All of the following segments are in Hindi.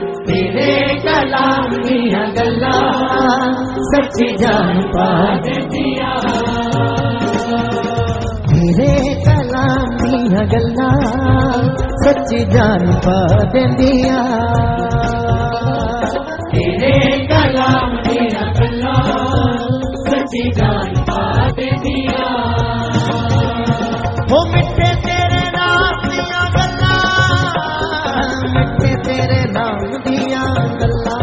तेरे कलाम दियां गल्लां सच्ची जान पा देंदियां। तेरे कलाम दियां गल्लां सच्ची जान पा देंदियां। तेरे कलाम दियां गल्लां सच्ची जान पा देंदियां। वो मिठे तेरे नाम दियां गल्लां, मिठे तेरे नाम दियां गल्लां,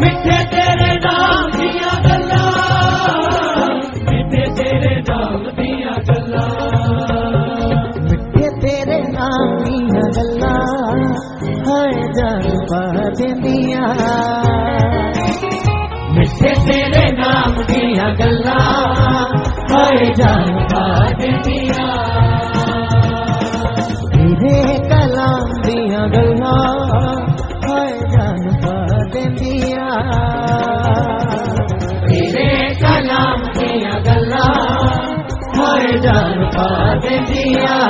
मिठे तेरे नाम दियां गल्लां, मिठे तेरे नाम दियां गल्लां, मिठे तेरे नाम दियां गल्लां हाय जान पा देंदियां। मिठे तेरे नाम दियां गल्लां हाय जान पा देंदियां। तेरे कलाम दियां गल्लां हाय जान पा देंदियां। तेरे कलाम दियां गल्लां हाय जान पा देंदियां।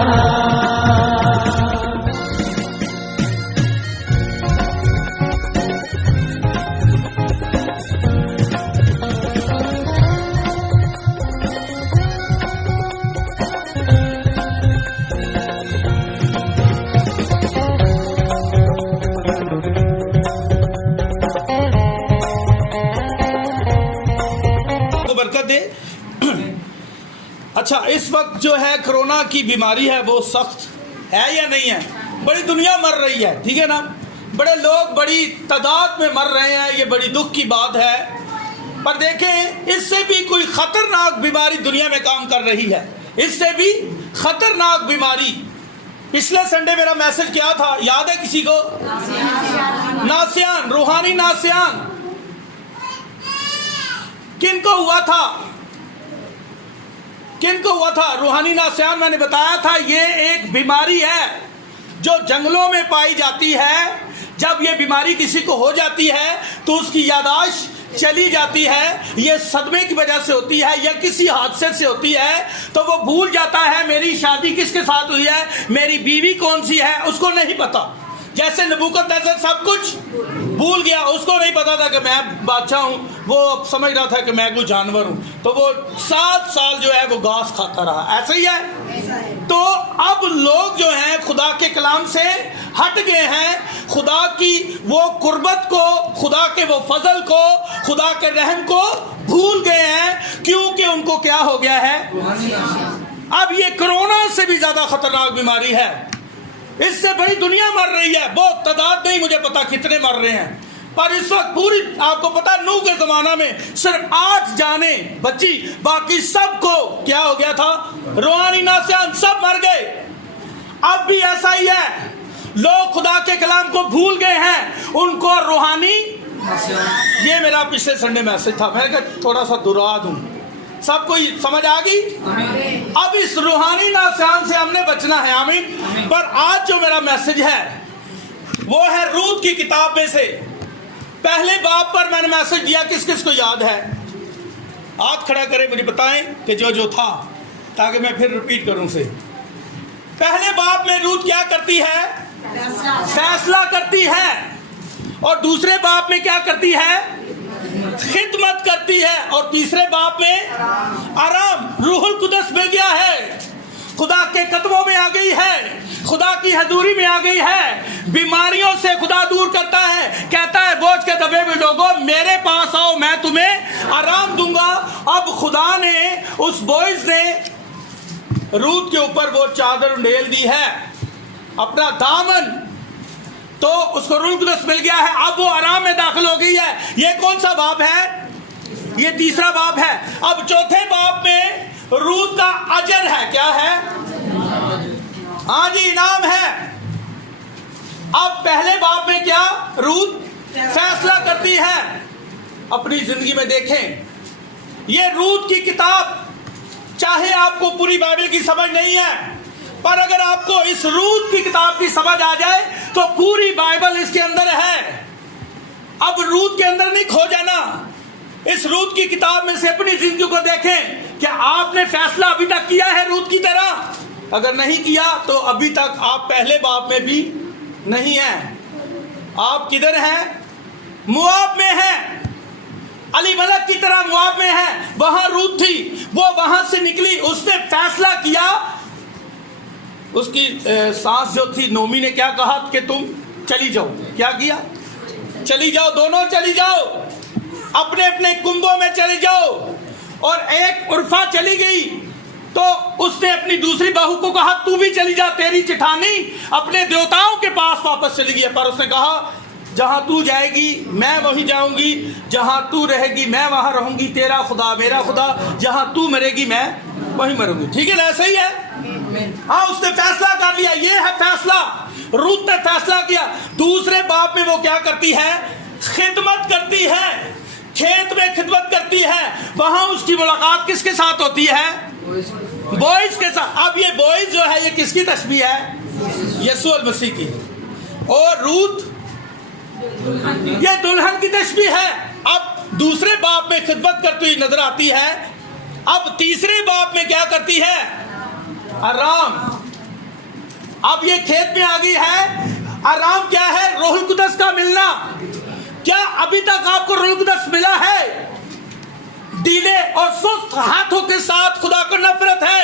अच्छा, इस वक्त जो है कोरोना की बीमारी है वो सख्त है या नहीं है? बड़ी दुनिया मर रही है, ठीक है ना, बड़े लोग बड़ी तादाद में मर रहे हैं, ये बड़ी दुख की बात है। पर देखें, इससे भी कोई खतरनाक बीमारी दुनिया में काम कर रही है, इससे भी खतरनाक बीमारी। पिछले संडे मेरा मैसेज क्या था, याद है किसी को? नासियान, रूहानी नासियान। किनको हुआ था? किनको हुआ था? रूहानी नासियान। मैंने बताया था ये एक बीमारी है जो जंगलों में पाई जाती है। जब ये बीमारी किसी को हो जाती है तो उसकी याददाश्त चली जाती है। ये सदमे की वजह से होती है या किसी हादसे से होती है, तो वो भूल जाता है मेरी शादी किसके साथ हुई है, मेरी बीवी कौन सी है, उसको नहीं पता। जैसे नबूकदनेस्सर सब कुछ भूल गया, उसको नहीं पता था कि मैं बादशाह हूँ, वो समझ रहा था कि मैं कोई जानवर हूँ, तो वो 7 साल जो है वो घास खाता रहा। ऐसा ही है। तो अब लोग जो हैं खुदा के कलाम से हट गए हैं, खुदा की वो कुर्बत को, खुदा के वो फजल को, खुदा के रहम को भूल गए हैं, क्योंकि उनको क्या हो गया है? अब ये कोरोना से भी ज्यादा खतरनाक बीमारी है, इससे बड़ी दुनिया मर रही है। बहुत तादाद नहीं, मुझे पता कितने मर रहे हैं, पर इस वक्त पूरी, आपको पता, नूह के जमाना में सिर्फ 8 जाने बची, बाकी सबको क्या हो गया था? रूहानी नासियान, सब मर गए। अब भी ऐसा ही है, लोग खुदा के कलाम को भूल गए हैं, उनको रूहानी, ये मेरा पिछले संडे मैसेज था, मैंने कहा थोड़ा सा दुरा दूं, सबको समझ आ गई। अब इस रूहानी नासियान से हमने बचना है, आमीन। पर आज जो मेरा मैसेज है वो है रूत की किताब में से पहले बाब पर मैंने मैसेज दिया। किस किस को याद है? हाथ खड़ा करें, मुझे बताएं कि जो जो था, ताकि मैं फिर रिपीट करूं से। पहले बाब में रूत क्या करती है? फैसला करती है। और दूसरे बाब में क्या करती है? खिदमत करती है। और तीसरे बाब में आराम, रूहुल कुदस मिल गया है, खुदा के कदमों में आ गई है, खुदा की हजूरी में आ गई है। बीमारियों से खुदा दूर करता है, कहता है बोझ के दबे हुए लोगों मेरे पास आओ, मैं तुम्हें आराम दूंगा। अब खुदा ने, उस बोइज ने रूत के ऊपर वो चादर उंडेल दी है, अपना दामन, तो उसको रूह कुदस मिल गया है, अब वो आराम में दाखिल हो गई है। ये कौन सा बाब है? ये तीसरा बाब है। अब चौथे बाब में रूत का अजर है, क्या है? हाँ जी, इनाम है। अब पहले बाब में क्या? रूत फैसला करती है अपनी जिंदगी में। देखें, ये रूत की किताब, चाहे आपको पूरी बाइबल की समझ नहीं है, पर अगर आपको इस रूत की किताब की समझ आ जाए तो पूरी बाइबल इसके अंदर है। अब रूत के अंदर नहीं खो जाना। इस रूत की किताब में से अपनी जिंदगी को देखें, क्या आपने फैसला अभी तक किया है रूत की तरह? अगर नहीं किया तो अभी तक आप पहले बाब में भी नहीं है। आप किधर हैं? मुआब में हैं, अली मलक की तरह मुआब में हैं। वहां रूत थी, वो वहां से निकली, उसने फैसला किया। उसकी सास जो थी नोमी ने क्या कहा कि तुम चली जाओ। क्या किया? चली जाओ, दोनों चली जाओ, अपने अपने कुंभों में चली जाओ। और एक उर्फा चली गई तो उसने अपनी दूसरी बहू को कहा तू भी चली जा, तेरी जेठानी अपने देवताओं के पास वापस चली गई। पर उसने कहा जहां तू जाएगी मैं वहीं जाऊंगी, जहां तू रहेगी मैं वहां रहूंगी, तेरा खुदा मेरा खुदा, जहां तू मरेगी मैं वहीं मरूंगी। ठीक है ना? ऐसा ही है। हाँ, उसने फैसला कर लिया, ये है फैसला। रूत ने फैसला किया। दूसरे बाप में वो क्या करती है? खिदमत करती है, खेत में खिदमत करती है। वहां उसकी मुलाकात किसके साथ होती है? बॉयज के साथ। अब ये बॉयज जो है ये किसकी तस्बीह है? यीशु मसीह की। और रूत ये दुल्हन की तस्बीह है। अब दूसरे बाप में खिदमत करती हुई नजर आती है। अब तीसरे बाप में क्या करती है? आराम। अब ये खेत में आ गई है। आराम क्या है? रूहुल कुदस का मिलना। क्या अभी तक आपको रूहुल कुदस मिला है? डीले और सुस्त हाथों के साथ खुदा को नफरत है।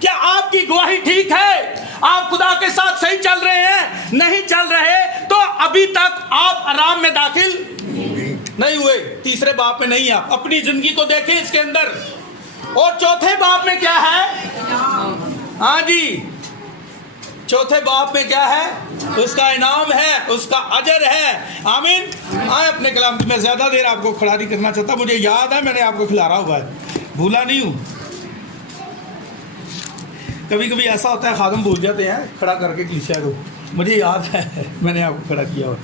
क्या आपकी गवाही ठीक है? आप खुदा के साथ सही चल रहे हैं? नहीं चल रहे तो अभी तक आप आराम में दाखिल नहीं हुए। तीसरे बाप में नहीं। आप अपनी जिंदगी को देखें इसके अंदर। और चौथे बाप में क्या है? हाँ जी, चौथे बाप में क्या है? उसका इनाम है, उसका अजर है। आमीन। आए अपने कलाम की। मैं ज्यादा देर आपको खड़ा नहीं करना चाहता, मुझे याद है मैंने आपको खिलारा हुआ है, भूला नहीं हूं। कभी कभी ऐसा होता है खादम भूल जाते हैं खड़ा करके कलीसिया को, मुझे याद है मैंने आपको खड़ा किया हुआ।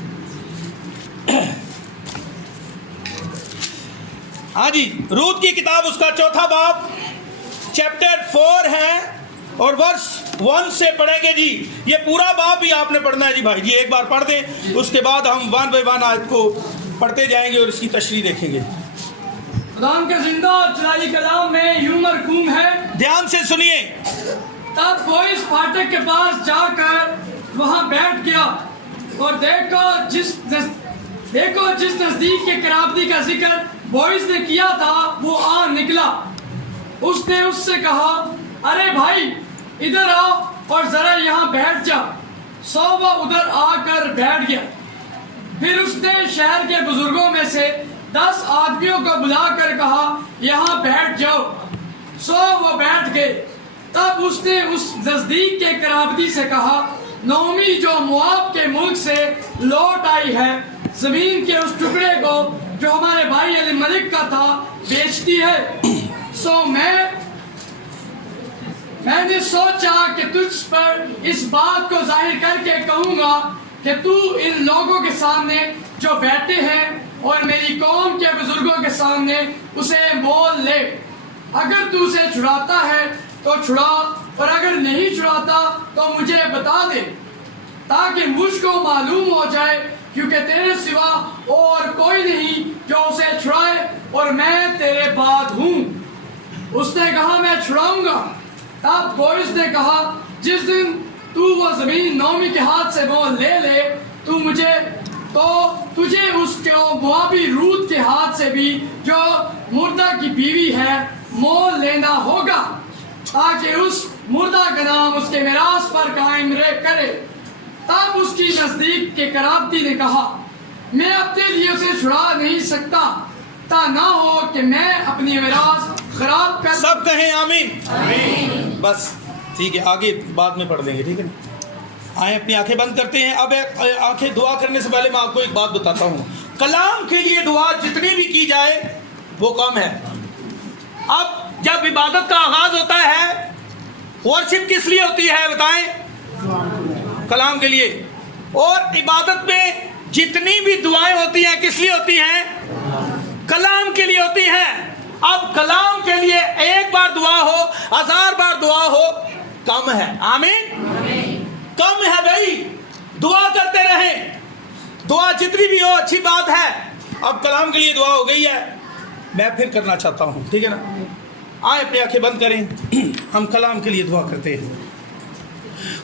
हाँ जी, रूत की किताब उसका चौथा बाप चैप्टर 4 है और वर्ष 1 से पढ़ेंगे जी। ये पूरा बाप भी आपने पढ़ना है जी भाई जी। एक बार पढ़ दें, उसके बाद हम 1 बाय 1 आयत को पढ़ते जाएंगे और इसकी तशरीह देखेंगे। खुदाम के जिंदा और चुराई कलाम में यूं मरकूम है। ध्यान से सुनिए। तब बोइस फाटक के पास जाकर वहां बैठ गया और देखो जिस नजदीक के कराबती का जिक्र बोइस ने किया था वो आ निकला। उसने उससे कहा अरे भाई इधर आओ और जरा यहाँ बैठ जा। सो वो उधर आकर बैठ गया। फिर उसने शहर के बुजुर्गों में से 10 आदमियों को बुलाकर कहा यहाँ बैठ जाओ। सो वो बैठ गए। तब उसने उस नजदीक के कराबती से कहा नोमी जो मुआब के मुल्क से लौट आई है जमीन के उस टुकड़े को जो हमारे भाई अली मलिक का था बेचती है। सो मैंने सोचा कि तुझ पर इस बात को जाहिर करके कहूंगा कि तू इन लोगों के सामने जो बैठे हैं और मेरी कौम के बुजुर्गों के सामने उसे मोल ले। अगर तू उसे छुड़ाता है तो छुड़ा और अगर नहीं छुड़ाता तो मुझे बता दे ताकि मुझको मालूम हो जाए क्योंकि तेरे सिवा और कोई नहीं जो उसे छुड़ाए और मैं तेरे बाद हूँ। उसने कहा मैं छुड़ाऊंगा। तब बोइस ने कहा जिस दिन तू वो जमीन नोमी के हाथ से मोल ले ले तुझे उसके मुआबी रूत के हाथ से भी जो मुर्दा की बीवी है मोल लेना होगा ताकि उस मुर्दा का नाम उसके मिरास पर कायम करे। तब उसकी नजदीक के कराबती ने कहा मैं अपने लिए उसे छुड़ा नहीं सकता ता ना हो कि मैं अपनी मिरास खराब कर। सब कहें आमीन। बस ठीक है, आगे बाद में पढ़ लेंगे। ठीक है ना? आए अपनी आंखें बंद करते हैं। अब आंखें दुआ करने से पहले मैं आपको एक बात बताता हूँ। कलाम के लिए दुआ जितनी भी की जाए वो कम है। अब जब इबादत का आगाज होता है, वर्शिप किस लिए होती है बताएं? कलाम के लिए। और इबादत में जितनी भी दुआएं होती हैं किस लिए होती हैं? कलाम के लिए होती हैं। अब कलाम के लिए एक बार दुआ हो 1000 बार दुआ हो कम है। आमीन। कम है भाई, दुआ करते रहें। दुआ जितनी भी हो अच्छी बात है। अब कलाम के लिए दुआ हो गई है, मैं फिर करना चाहता हूँ। ठीक है ना? आए अपनी आंखें बंद करें, हम कलाम के लिए दुआ करते हैं।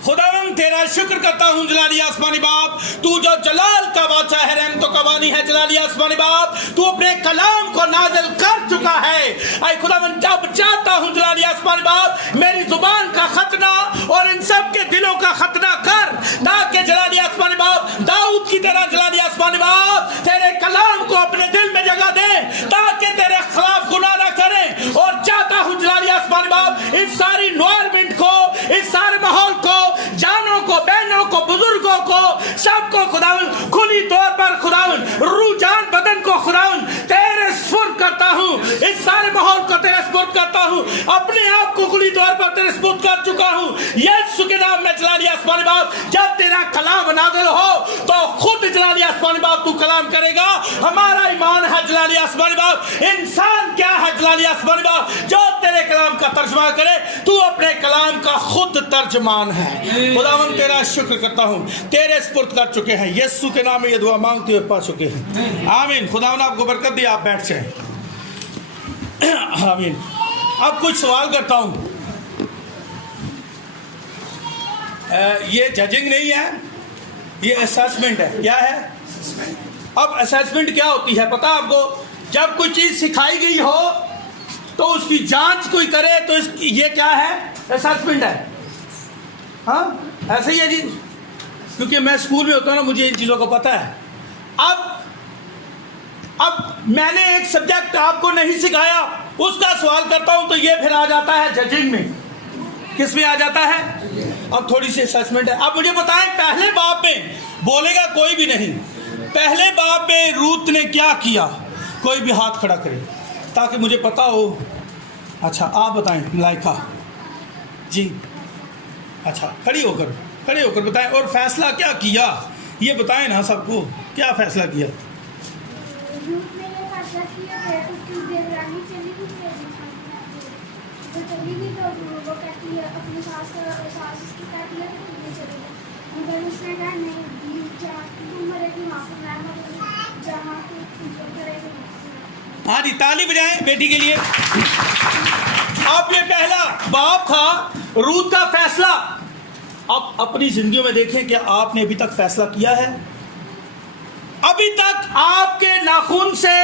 खुदावन तेरा शुक्र करता हूँ जलाली आसमानी बाप, तू जो जलाल का बादशाह है, रहम तो कवानी है जलाली आसमानी बाप, तू अपने कलाम को नाज़िल कर चुका है। ऐ खुदावन जब चाहता हूँ जलाली आसमानी बाप, मेरी जुबान का खतना और इन सब के दिलों का खतना कर, ताकि जलाली आसमानी बाप दाऊद की तरह जलाली आसमानी बाप तेरे कलाम को अपने दिल में जगह दे, ताकि तेरे खिलाफ गुनाह ना करें। और चाहता हूँ जलाली आसमानी बाप इस सारी एनवायरमेंट को, इस सारे माहौल को, जानों को, बहनों को, बुजुर्गों को, सबको खुदावन खुली तौर पर खुदावन रूजान बदन को खुदावन तेरे सुपुर्द करता हूँ, इस सारे माहौल को तेरे सुपुर्द करता हूँ, अपने आप को खुली तौर पर तेरे सुपुर्द कर चुका हूँ। यीशु के नाम में जलाली आसमानी बाप, जब तेरा कलाम नाज़िल हो तो खुद जलाली आसमानी बाप तू कलाम करेगा। हमारा ईमान है जलाली आसमानी बाप, इंसान क्या है जलाली आसमानी बाप जो तेरे कलाम का तर्जुमा करे, तू अपने कलाम का खुद तर्जमान है। खुदावन तेरा शुक्र करता हूँ, तेरे सुपुर्द कर चुके हैं, यीशु के नाम में ये दुआ मांगते हुए पा चुके हैं। आमीन। खुदावन आपको बरकत दी, आप बैठ जाएं। आमीन। अब कुछ सवाल करता हूँ, ये जजिंग नहीं है, ये असेसमेंट है। क्या है? अब असेसमेंट क्या होती है पता आपको? जब कोई चीज सिखाई गई हो तो उसकी जांच कोई करे तो ये क्या है? असेसमेंट है। हाँ ऐसे ही है जी, क्योंकि मैं स्कूल में होता हूँ ना, मुझे इन चीज़ों का पता है। अब मैंने एक सब्जेक्ट आपको नहीं सिखाया, उसका सवाल करता हूँ तो ये फिर आ जाता है जजिंग में। किस में आ जाता है? अब थोड़ी सी असेसमेंट है। अब मुझे बताएं, पहले बाब में बोलेगा कोई भी नहीं, पहले बाब में रूत ने क्या किया? कोई भी हाथ खड़ा करे ताकि मुझे पता हो। अच्छा आप बताएं मलाइका जी। अच्छा खड़ी होकर बताएं। और फैसला क्या किया ये बताएं ना सबको, क्या फैसला किया? हाँ जी, ताली बजाएं बेटी के लिए। अब ये पहला बाप था, रूत का फैसला। अब अपनी जिंदगी में देखें कि आपने अभी तक फैसला किया है? अभी तक आपके नाखून से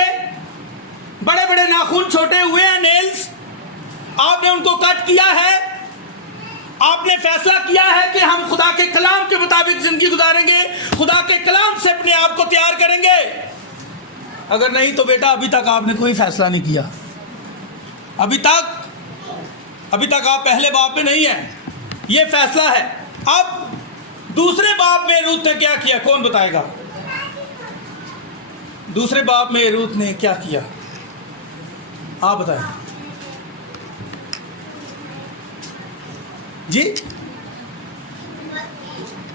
बड़े बड़े नाखून छोटे हुए हैं, नेल्स, आपने उनको कट किया है? आपने फैसला किया है कि हम खुदा के कलाम के मुताबिक जिंदगी गुजारेंगे, खुदा के कलाम से अपने आप को तैयार करेंगे? अगर नहीं तो बेटा अभी तक आपने कोई फैसला नहीं किया। अभी तक आप पहले बाप में नहीं है, ये फैसला है। अब दूसरे बाप में रूत ने क्या किया? कौन बताएगा? दूसरे बाप में रूत ने क्या किया? आप बताएं जी।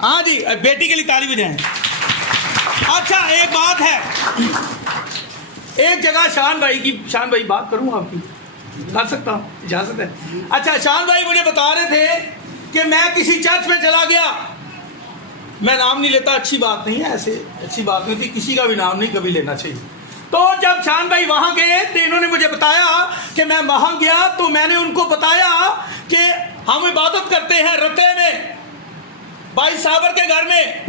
हाँ जी, बेटी के लिए ताली बजाएं। अच्छा एक बात है, एक जगह शान भाई बात करूं आपकी, कर सकता हूं? इजाजत है? अच्छा शान भाई मुझे बता रहे थे कि मैं किसी चर्च में चला गया, मैं नाम नहीं लेता, अच्छी बात नहीं है, ऐसे अच्छी बात नहीं थी, किसी का भी नाम नहीं कभी लेना चाहिए। तो जब शान भाई वहां गए तो इन्होंने मुझे बताया कि मैं वहां गया तो मैंने उनको बताया कि हम इबादत करते हैं रते में, भाई साबर के घर में।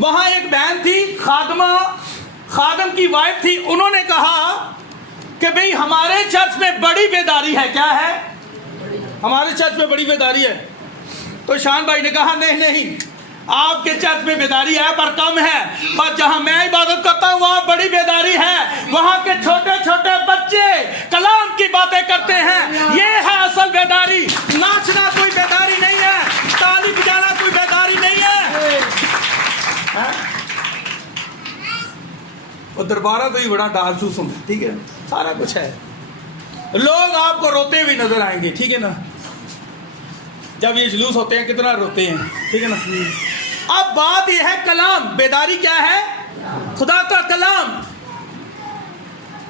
वहां एक बहन थी, खादम की वाइफ थी। उन्होंने कहा कि भाई हमारे चर्च में बड़ी बेदारी है। क्या है? हमारे चर्च में बड़ी बेदारी है। तो शान भाई ने कहा नहीं, आपके चर्च में बेदारी है पर कम है, पर जहां मैं इबादत करता हूं वहां बड़ी बेदारी है। वहां के छोटे छोटे बच्चे कलाम की बातें करते हैं, ये है असल बेदारी। नाचना कोई बेदारी नहीं है, ताली बजाना कोई बेदारी नहीं है। और दरबारा तो ही बड़ा डालचूस होता, ठीक है, सारा कुछ है। लोग आपको रोते हुए नजर आएंगे, ठीक है ना, जब ये जुलूस होते हैं कितना रोते हैं, ठीक है ना। अब बात यह है, कलाम बेदारी क्या है? खुदा का कलाम।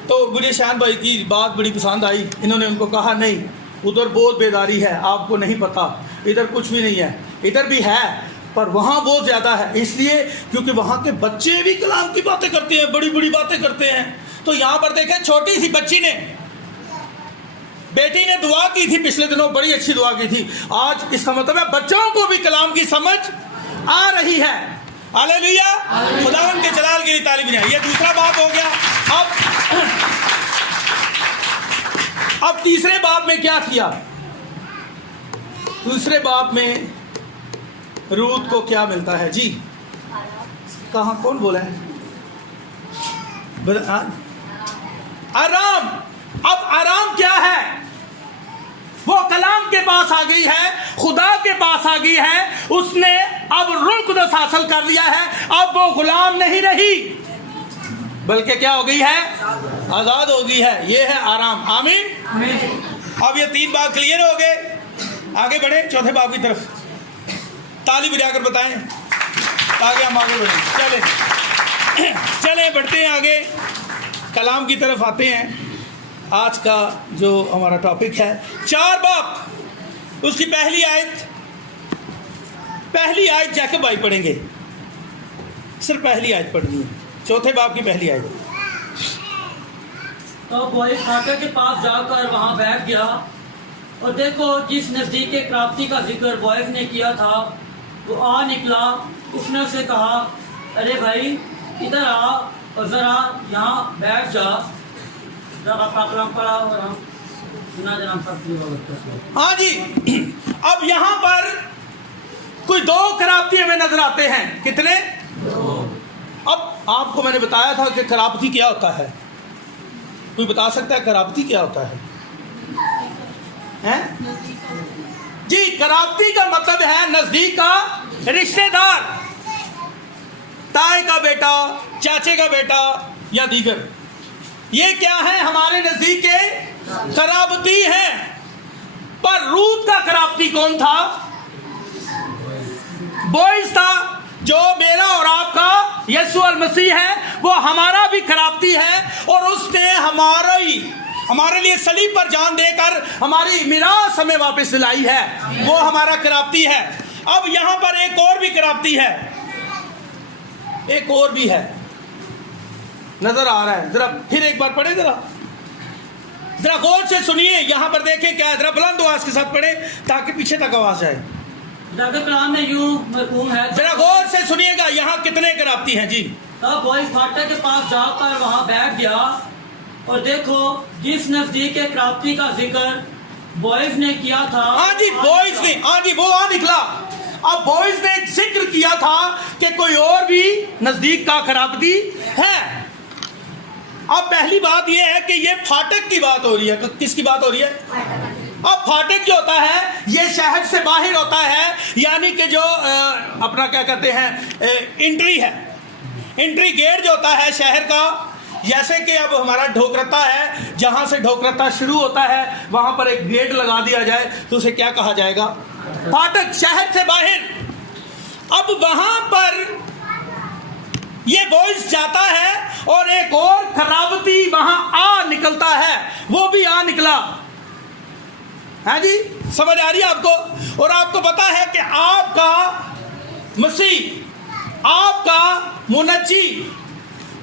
तो मुझे शान भाई की बात बड़ी पसंद आई। इन्होंने उनको कहा नहीं, उधर बहुत बेदारी है, आपको नहीं पता, इधर कुछ भी नहीं है। इधर भी है पर वहाँ बहुत ज़्यादा है, इसलिए क्योंकि वहाँ के बच्चे भी कलाम की बातें करते हैं, बड़ी बड़ी बातें करते हैं। तो यहाँ पर देखें, छोटी सी बच्ची ने बेटी ने दुआ की थी पिछले दिनों, बड़ी अच्छी दुआ की थी। आज इसका मतलब है बच्चों को भी कलाम की समझ आ रही है। हालेलुया, खुदावंद के जलाल के लिए ताली बजाएं। ये दूसरा बाब हो गया। अब तीसरे बाब में क्या किया? दूसरे बाब में रूत को क्या मिलता है जी? कहाँ, कौन बोला है? आराम। अब आराम क्या है? वो कलाम के पास आ गई है, खुदा के पास आ गई है, उसने अब रूह कुदस हासिल कर लिया है। अब वो गुलाम नहीं रही, बल्कि क्या हो गई है? आजाद हो गई है। ये है आराम। आमीन। अब ये तीन बात क्लियर हो गए। आगे बढ़े चौथे बाब की तरफ। ताली बजाकर बताएं ताकि हम आगे बढ़ें। चले बढ़ते हैं आगे, कलाम की तरफ आते हैं। आज का जो हमारा टॉपिक है 4 बाब, उसकी पहली आयत जैकब भाई पढ़ेंगे। सिर्फ पहली आयत पढ़नी है, चौथे बाब की पहली आयत। तो बॉयज फाटक के पास जाकर वहां बैठ गया और देखो जिस नजदीक के प्राप्ति का जिक्र बॉयज ने किया था वो आ निकला। उसने उसे कहा, अरे भाई इधर आ और जरा यहाँ बैठ जा। हाँ जी। अब यहाँ पर कोई 2 खराबती हमें नजर आते हैं। कितने? अब आपको मैंने बताया था कि खराबती क्या होता है। कोई बता सकता है खराबती क्या होता है? हैं? जी, खराबती का मतलब है नजदीक का रिश्तेदार, ताए का बेटा, चाचे का बेटा या दीगर। ये क्या है? हमारे नजदीक के खराबती हैं। पर रूत का खराबती कौन था? बोइज था, जो मेरा और आपका यीशु मसीह है, वो हमारा भी खराबती है। और उसने हमारे लिए सलीब पर जान देकर हमारी मिरास हमें वापस दिलाई है। वो हमारा खराबती है। अब यहां पर एक और भी खराबती है, एक और भी है, नजर आ रहा है। जरा फिर एक बार पढ़े, जरा गौर से सुनिए। यहां पर देखें क्या है। जरा बुलंद आवाज के साथ पढ़े ताकि पीछे तक आवाज जाए। कलाम में यूं मरकूम है। जरा गौर से सुनिएगा, यहाँ कितने खराबती हैं जी? तब बॉयज फाटक के पास जाकर वहां बैठ गया और देखो जिस नजदीक के प्राप्ति का जिक्र बॉयज ने किया था। हाँ जी, बॉयज ने, हाँ जी, वो आ निकला। अब बॉयज ने जिक्र किया था कि कोई और भी नजदीक का खराबती है। अब पहली बात यह है कि ये फाटक की बात हो रही है। किसकी बात हो रही है? अब फाटक जो होता है ये शहर से बाहर होता है, यानी कि जो अपना क्या कहते हैं एंट्री है, एंट्री गेट जो होता है शहर का। जैसे कि अब हमारा ढोकरता है, जहां से ढोकरता शुरू होता है वहां पर एक गेट लगा दिया जाए तो उसे क्या कहा जाएगा? फाटक, शहर से बाहर। अब वहां पर ये बॉयज जाता है और एक और खराबती वहां आ निकलता है, वो भी आ निकला है जी। समझ आ रही है आपको? और आपको पता है कि आपका मसीह, आपका मुनज्जी,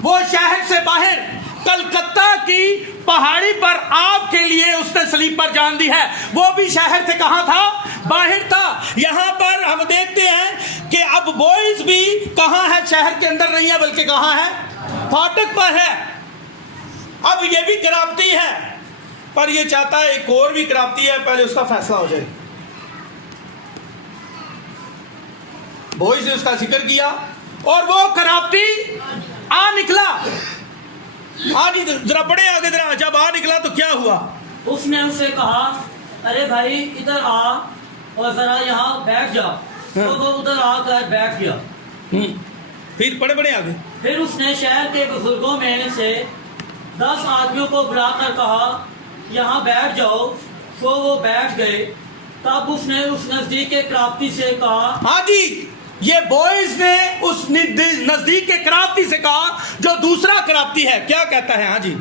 वो शहर से बाहर कलकत्ता की पहाड़ी पर आपके लिए उसने सलीब पर जान दी है। वो भी शहर से कहां था? बाहर था। यहां पर हम देखते हैं कि अब बॉयज भी कहां है? शहर के अंदर नहीं है, बल्कि कहां है? फाटक पर है। अब ये भी खराबती है, पर ये चाहता है एक और भी खराबती है, पहले उसका फैसला हो जाए। बॉयज ने उसका जिक्र किया और वो खराबती आ निकला। हाँ जी, जरा बड़े आगे जरा। जब आ निकला तो क्या हुआ? उसने उसे कहा, अरे भाई इधर आ और जरा यहाँ बैठ जा। तो वो उधर आकर बैठ गया। फिर बड़े आगे। फिर उसने शहर के बुजुर्गों में से 10 आदमियों को बुलाकर कहा, यहाँ बैठ जाओ। तो वो बैठ गए। तब उसने उस नजदीक के क्राप्ती से कहा, हाँ जी, ये बॉयज ने उस नजदीक के क्राप्ती से कहा जो दूसरा क्राप्ती है। क्या कहता है? हाँ जी,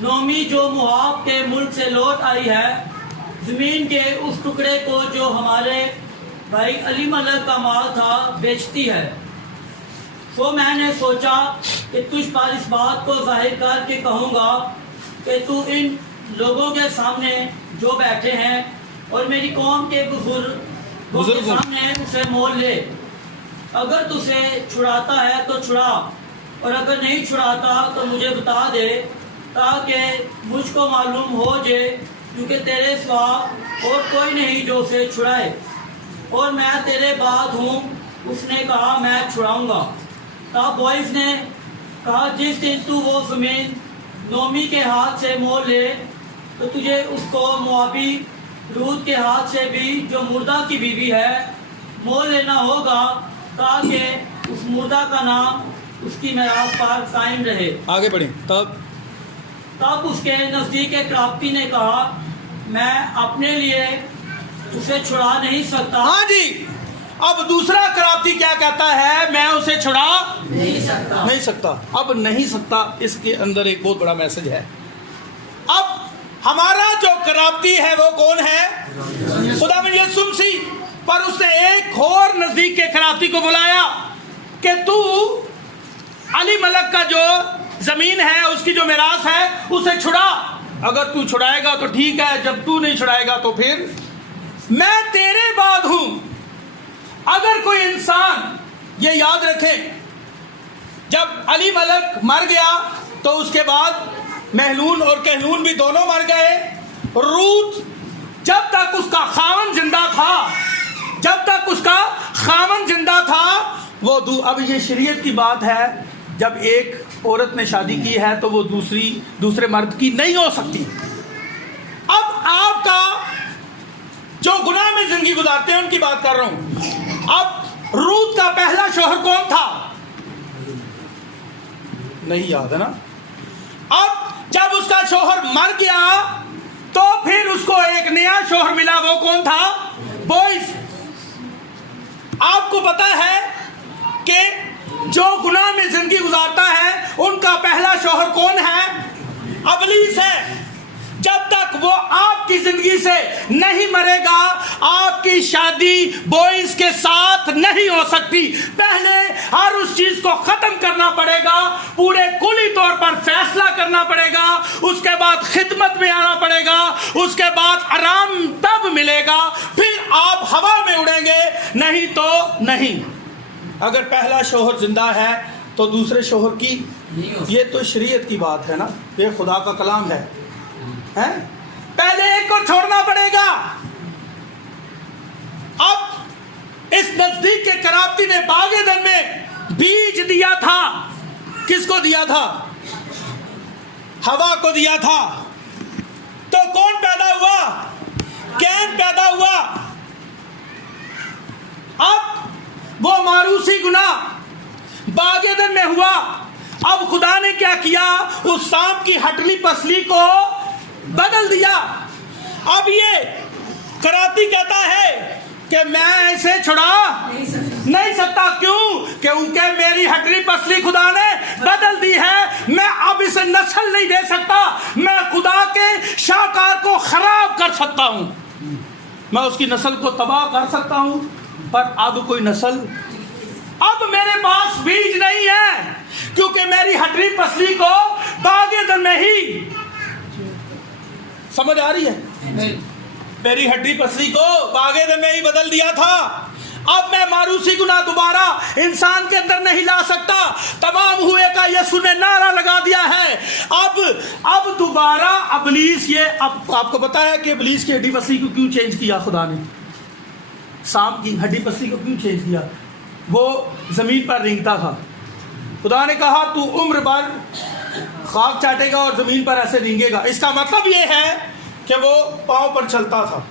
नोमी जो मुआब के मुल्क से लौट आई है, जमीन के उस टुकड़े को जो हमारे भाई अली मलक का माल था बेचती है। तो मैंने सोचा कि तुझ पर इस बात को जाहिर करके कहूँगा कि तू इन लोगों के सामने जो बैठे हैं और मेरी कौम के बुजुर्गों के बुजुर्गों। सामने उसे मोल ले। अगर तुझे छुड़ाता है तो छुड़ा, और अगर नहीं छुड़ाता तो मुझे बता दे, ताकि मुझको मालूम हो जाए, क्योंकि तेरे सिवा और कोई नहीं जो उसे छुड़ाए, और मैं तेरे बाद हूँ। उसने कहा मैं छुड़ाऊंगा। तब बॉयज ने कहा जिस दिन तू वो जमीन नोमी के हाथ से मोल ले तो तुझे उसको मुआबी रूत के हाथ से भी, जो मुर्दा की बीवी है, मोल लेना होगा, ताकि उस मुर्दा का नाम उसकी मेरास पर कायम रहे। आगे बढ़े। तब उसके नजदीक एक राबती ने कहा मैं अपने लिए उसे छुड़ा नहीं सकता। हाँ जी। अब दूसरा कराप्ती क्या कहता है? मैं उसे छुड़ा नहीं सकता। अब नहीं सकता, इसके अंदर एक बहुत बड़ा मैसेज है। अब हमारा जो कराप्ती है वो कौन है? खुदा में यीशु मसीह। पर उसने एक और नजदीक के कराप्ती को बुलाया कि तू अली मलक का जो जमीन है, उसकी जो मिरास है, उसे छुड़ा। अगर तू छुड़ाएगा तो ठीक है, जब तू नहीं छुड़ाएगा तो फिर मैं तेरे बाद हूं। अगर कोई इंसान ये याद रखे, जब अली मलक मर गया तो उसके बाद महलून और कहलून भी दोनों मर गए। रूत जब तक उसका खामन जिंदा था, जब तक उसका खामन जिंदा था वो अब ये शरीयत की बात है, जब एक औरत ने शादी की है तो वो दूसरे मर्द की नहीं हो सकती। अब आपका जो गुनाह में जिंदगी गुजारते हैं उनकी बात कर रहा हूं। अब रूत का पहला शौहर कौन था? नहीं याद है ना? अब जब उसका शौहर मर गया तो फिर उसको एक नया शौहर मिला, वो कौन था? बोइस। आपको पता है कि जो गुनाह में जिंदगी गुजारता है उनका पहला शौहर कौन है? अबलीस है। जब तक वो आपकी जिंदगी से नहीं मरेगा, आपकी शादी बोइस के साथ नहीं हो सकती। पहले हर उस चीज को खत्म करना पड़ेगा, पूरे कुली तौर पर फैसला करना पड़ेगा, उसके बाद खिदमत में आना पड़ेगा, उसके बाद आराम तब मिलेगा, फिर आप हवा में उड़ेंगे, नहीं तो नहीं। अगर पहला शौहर जिंदा है तो दूसरे शौहर की, ये तो शरीयत की बात है ना, ये खुदा का कलाम है। पहले एक को छोड़ना पड़ेगा। अब इस नजदीक के कराप्ती ने बागेदन में बीज दिया था। किसको दिया था? हवा को दिया था। तो कौन पैदा हुआ? कैन पैदा हुआ। अब वो मारूसी गुनाह बागेदन में हुआ। अब खुदा ने क्या किया? उस सांप की हटली पसली को बदल दिया। अब ये कराती कहता है कि मैं ऐसे छुड़ा नहीं सकता। क्यों? क्योंकि मेरी हटली पसली खुदा ने बदल दी है। मैं अब इसे नस्ल नहीं दे सकता। मैं खुदा के शाहकार को खराब कर सकता हूं, मैं उसकी नस्ल को तबाह कर सकता हूं, पर अब कोई नस्ल, अब मेरे पास बीज नहीं है, क्योंकि मेरी हटली पसली को बागेदन में ही, समझ आ रही है? मेरी हड्डी पसली को बागेदन में ही बदल दिया था। अब मैं मारूसी गुनाह दोबारा इंसान के अंदर नहीं ला सकता। तमाम हुए का यीशु ने नारा लगा दिया है। अब दोबारा अबलीस, ये अब आपको पता है कि अबलीस की हड्डी पसली को क्यों चेंज किया खुदा ने? सांप की हड्डी पसली को क्यों चेंज किया? वो जमीन पर रेंगता था। खुदा ने कहा तू उम्र भर खाक चाटेगा और जमीन पर ऐसे रेंगेगा। इसका मतलब ये है कि वो पांव पर चलता था।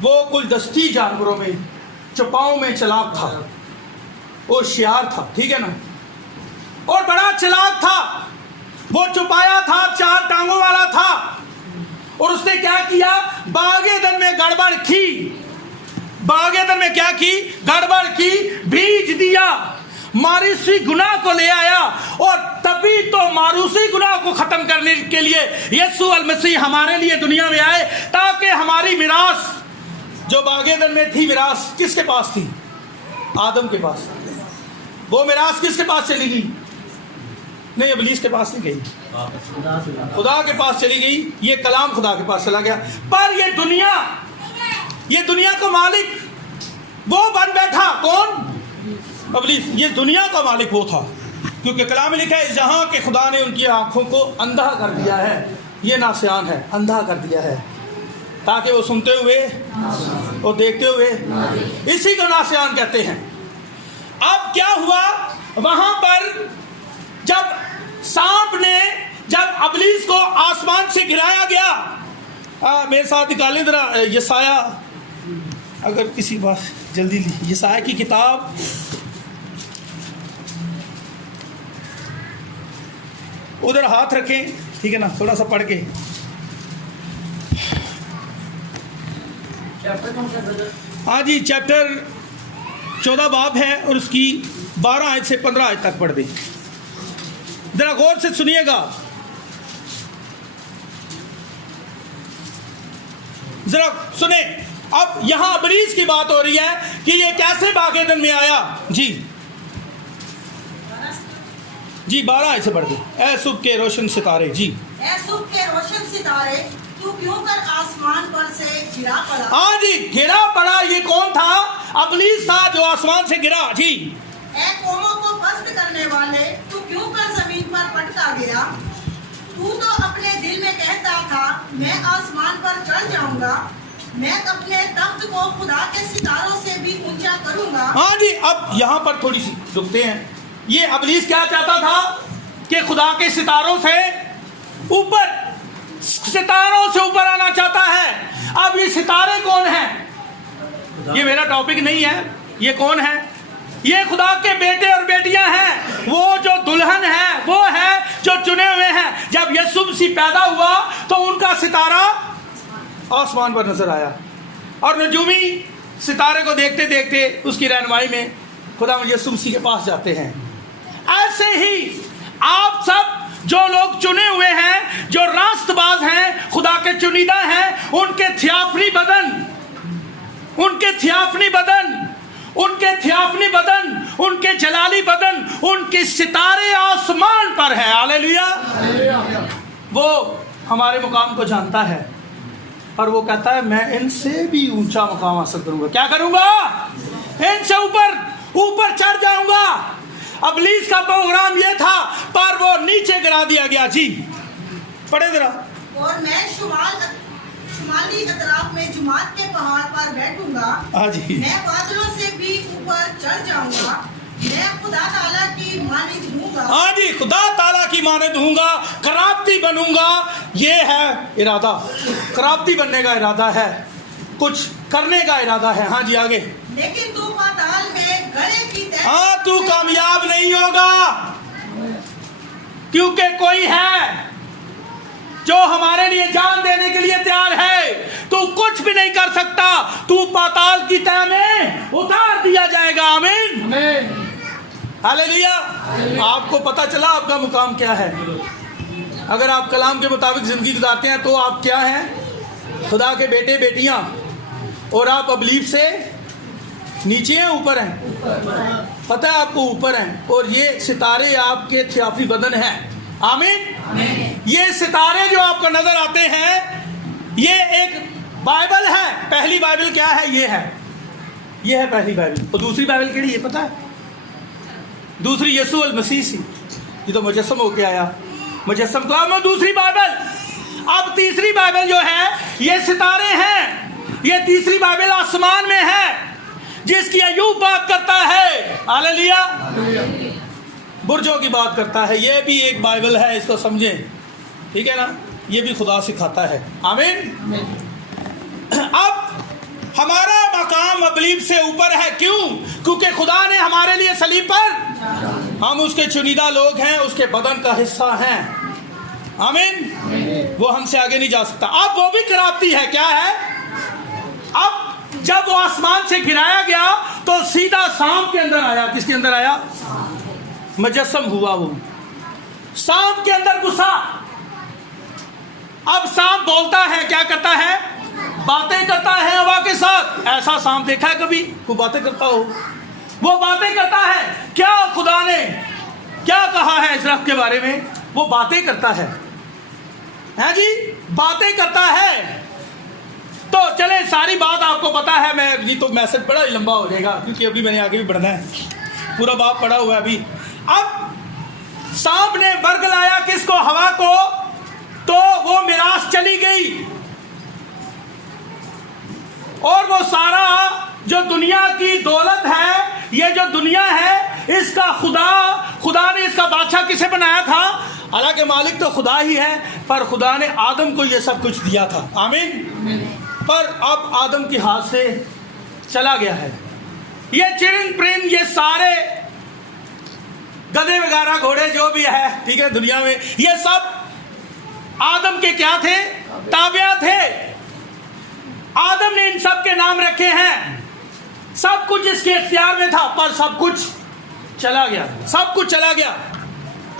वो कुछ दस्ती जानवरों में चपाओं में चलाक था, वो होशियार था, ठीक है ना, और बड़ा चलाक था। वो छुपाया था, 4 टांगों वाला था। और उसने क्या किया? बागेदन में गड़बड़ की। बागेदन में क्या की? गड़बड़ की, बीज दिया, मारूसी गुनाह को ले आया। और तभी तो मारूसी गुनाह को खत्म करने के लिए यीशु अल मसीह हमारे लिए दुनिया में आए, ताकि हमारी मिरास जो बागेदन में थी, मिरास किसके पास थी? आदम के पास। वो मिरास किसके पास चली गई? नहीं, इब्लीस के पास नहीं गई, खुदा के पास चली गई। ये कलाम खुदा के पास चला गया। पर ये दुनिया का मालिक वो बन बैठा, कौन? इब्लीस। ये दुनिया का मालिक वो था, क्योंकि कलाम में लिखा है जहां के खुदा ने उनकी आंखों को अंधा कर दिया है। ये नासियान है, अंधा कर दिया है, ताकि वो सुनते हुए और देखते हुए, इसी को नासियान कहते हैं। अब क्या हुआ वहां पर, जब सांप ने, जब इब्लीस को आसमान से गिराया गया। मेरे साथ निकालें जरा यसाया, अगर किसी बात जल्दी ली, यसाया की किताब, उधर हाथ रखें, ठीक है ना, थोड़ा सा पढ़ के। हाँ जी, चैप्टर 14 बाब है और उसकी 12 आयत से 15 आयत तक पढ़ दें। जरा गौर से सुनिएगा, जरा सुने। अब यहां इब्लीस की बात हो रही है कि ये कैसे बागेदन में आया। जी 12 आयत से पढ़ दे। ऐ सुबह के रोशन सितारे, जी ऐ सुबह के रोशन सितारे, तू क्यों कर आसमान पर से गिरा पड़ा। हाँ जी, गिरा पड़ा। ये कौन था? इब्लीस था जो आसमान से गिरा। जी ऐ कौमों को पस्त करने वाले, तू क्यों कर जमीन पर पटका गया। तू तो अपने दिल में कहता था मैं आसमान पर चढ़ जाऊंगा, मैं अपने तख्त को खुदा के सितारों से भी ऊंचा करूंगा। हाँ जी, अब यहाँ पर थोड़ी सी रुकते हैं। ये इब्लीस क्या चाहता था कि खुदा के सितारों से ऊपर, सितारों से ऊपर आना चाहता है। अब ये सितारे कौन हैं? ये मेरा टॉपिक नहीं है। ये कौन है? ये खुदा के बेटे और बेटियां हैं। वो जो दुल्हन है वो है जो चुने हुए हैं। जब यीशु मसीह पैदा हुआ तो उनका सितारा आसमान पर नजर आया, और नजूमी सितारे को देखते देखते उसकी रहनुमाई में खुदा यीशु मसीह के पास जाते हैं। ऐसे ही आप सब जो लोग चुने हुए हैं, जो रास्तबाज हैं, खुदा के चुनीदा हैं, उनके थियाफनी बदन, उनके थियाफनी बदन, उनके थियाफनी बदन, उनके जलाली बदन, उनके सितारे आसमान पर है। हालेलुया। वो हमारे मुकाम को जानता है और वो कहता है मैं इनसे भी ऊंचा मुकाम हासिल करूंगा। क्या करूंगा? इनसे ऊपर ऊपर चढ़ जाऊंगा। इब्लीस का प्रोग्राम ये था, पर वो नीचे गिरा दिया गया। जी पढ़े जरा। और मैं शुमाली अतराफ में जुमात के पहाड़ पर बैठूंगा। हाँ जी। मैं बादलों से भी ऊपर चढ़ जाऊंगा, मैं खुदा ताला की मानिंद हूँगा। हाँ जी, खुदा ताला की मानिंद हूँगा, कराबती बनूंगा। ये है इरादा, कराबती बनने का इरादा है, कुछ करने का इरादा है। हाँ जी आगे। लेकिन तू पाताल में गड़े की तह, हाँ तू कामयाब नहीं होगा, क्योंकि कोई है जो हमारे लिए जान देने के लिए तैयार है। तू कुछ भी नहीं कर सकता, तू पाताल की तह में उतार दिया जाएगा। आमीन, हालेलुया। आपको पता चला आपका मुकाम क्या है। अगर आप कलाम के मुताबिक जिंदगी गुजारते हैं तो आप क्या हैं? खुदा के बेटे बेटियां। और आप इब्लीस से नीचे हैं, ऊपर हैं? पता है आपको, ऊपर हैं। और ये सितारे आपके थियाफी बदन हैं। आमीन। ये सितारे जो आपको नजर आते हैं, ये एक बाइबल है। पहली बाइबल क्या है? ये है, ये है पहली बाइबल। और दूसरी बाइबल केड़ी है पता है? दूसरी यीशु अल मसीह सी, ये तो मुजस्सम होके आया, मुजस्सम कलाम में दूसरी बाइबल। अब तीसरी बाइबल जो है ये सितारे हैं। ये तीसरी बाइबल आसमान में है जिसकी अय्यूब बात करता है। हालेलुया। बुर्जों की बात करता है। ये भी एक बाइबल है, इसको समझें, ठीक है ना? ये भी खुदा सिखाता है। आमीन। अब हमारा मकाम इब्लीस से ऊपर है। क्यों? क्योंकि खुदा ने हमारे लिए सलीब पर, हम उसके चुनीदा लोग हैं, उसके बदन का हिस्सा हैं। आमीन। वो हमसे आगे नहीं जा सकता। अब वो भी कराबती है। क्या है? अब जब वो आसमान से गिराया गया तो सीधा सांप के अंदर आया। किसके अंदर आया? मुजस्सम हुआ वो, सांप के अंदर घुसा। अब सांप बोलता है, क्या करता है? बातें करता है हवा के साथ। ऐसा सांप देखा है कभी? वो बातें करता हो? वो बातें करता है। क्या खुदा ने क्या कहा है? है इस दरख्त के बारे में? वो बातें करता है जी, बातें करता है। तो चले, सारी बात आपको पता है। मैं ये तो मैसेज बड़ा ही लंबा हो जाएगा, क्योंकि अभी मैंने आगे भी बढ़ना है, पूरा बाप पड़ा हुआ है अभी। अब सांप ने वर्ग लाया किसको? हवा को। तो वो मिरास चली गई, और वो सारा जो दुनिया की दौलत है, ये जो दुनिया है, इसका खुदा ने इसका बादशाह किसे बनाया था? हालांकि मालिक तो खुदा ही है, पर खुदा ने आदम को ये सब कुछ दिया था। आमीन। पर अब आदम के हाथ से चला गया है। ये चिरिंद प्रिंद, ये सारे गधे वगैरह, घोड़े जो भी है, ठीक है, दुनिया में, ये सब आदम के क्या थे? ताबिया थे। आदम ने इन सब के नाम रखे हैं। सब कुछ इसके इख्तियार में था, पर सब कुछ चला गया, सब कुछ चला गया।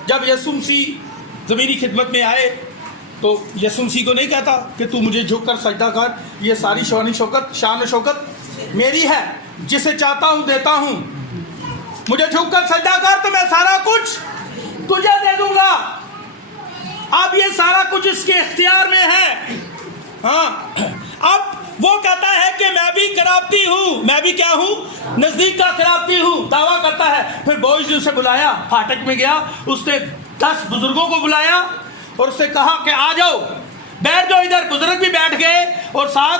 जब यीशु मसीह ज़मीनी खिदमत में आए, तो यीशु मसीह को नहीं कहता कि तू मुझे झुककर सजदा कर, ये सारी शान शौकत मेरी है, जिसे चाहता हूं देता हूं, मुझे झुककर सजदा कर तो मैं सारा कुछ तुझे दे दूंगा। अब ये सारा कुछ इसके इख्तियार में है। हाँ, अब वो कहता है कि मैं भी कराबती हूँ, मैं भी क्या हूँ? नजदीक का कराबती हूँ, दावा करता है। फिर बोइज ने उसे बुलाया, फाटक में गया, उसने 10 बुजुर्गों को बुलाया और उससे कहा कि आ जाओ, बैठ जाओ इधर। बुजुर्ग भी बैठ गए और साथ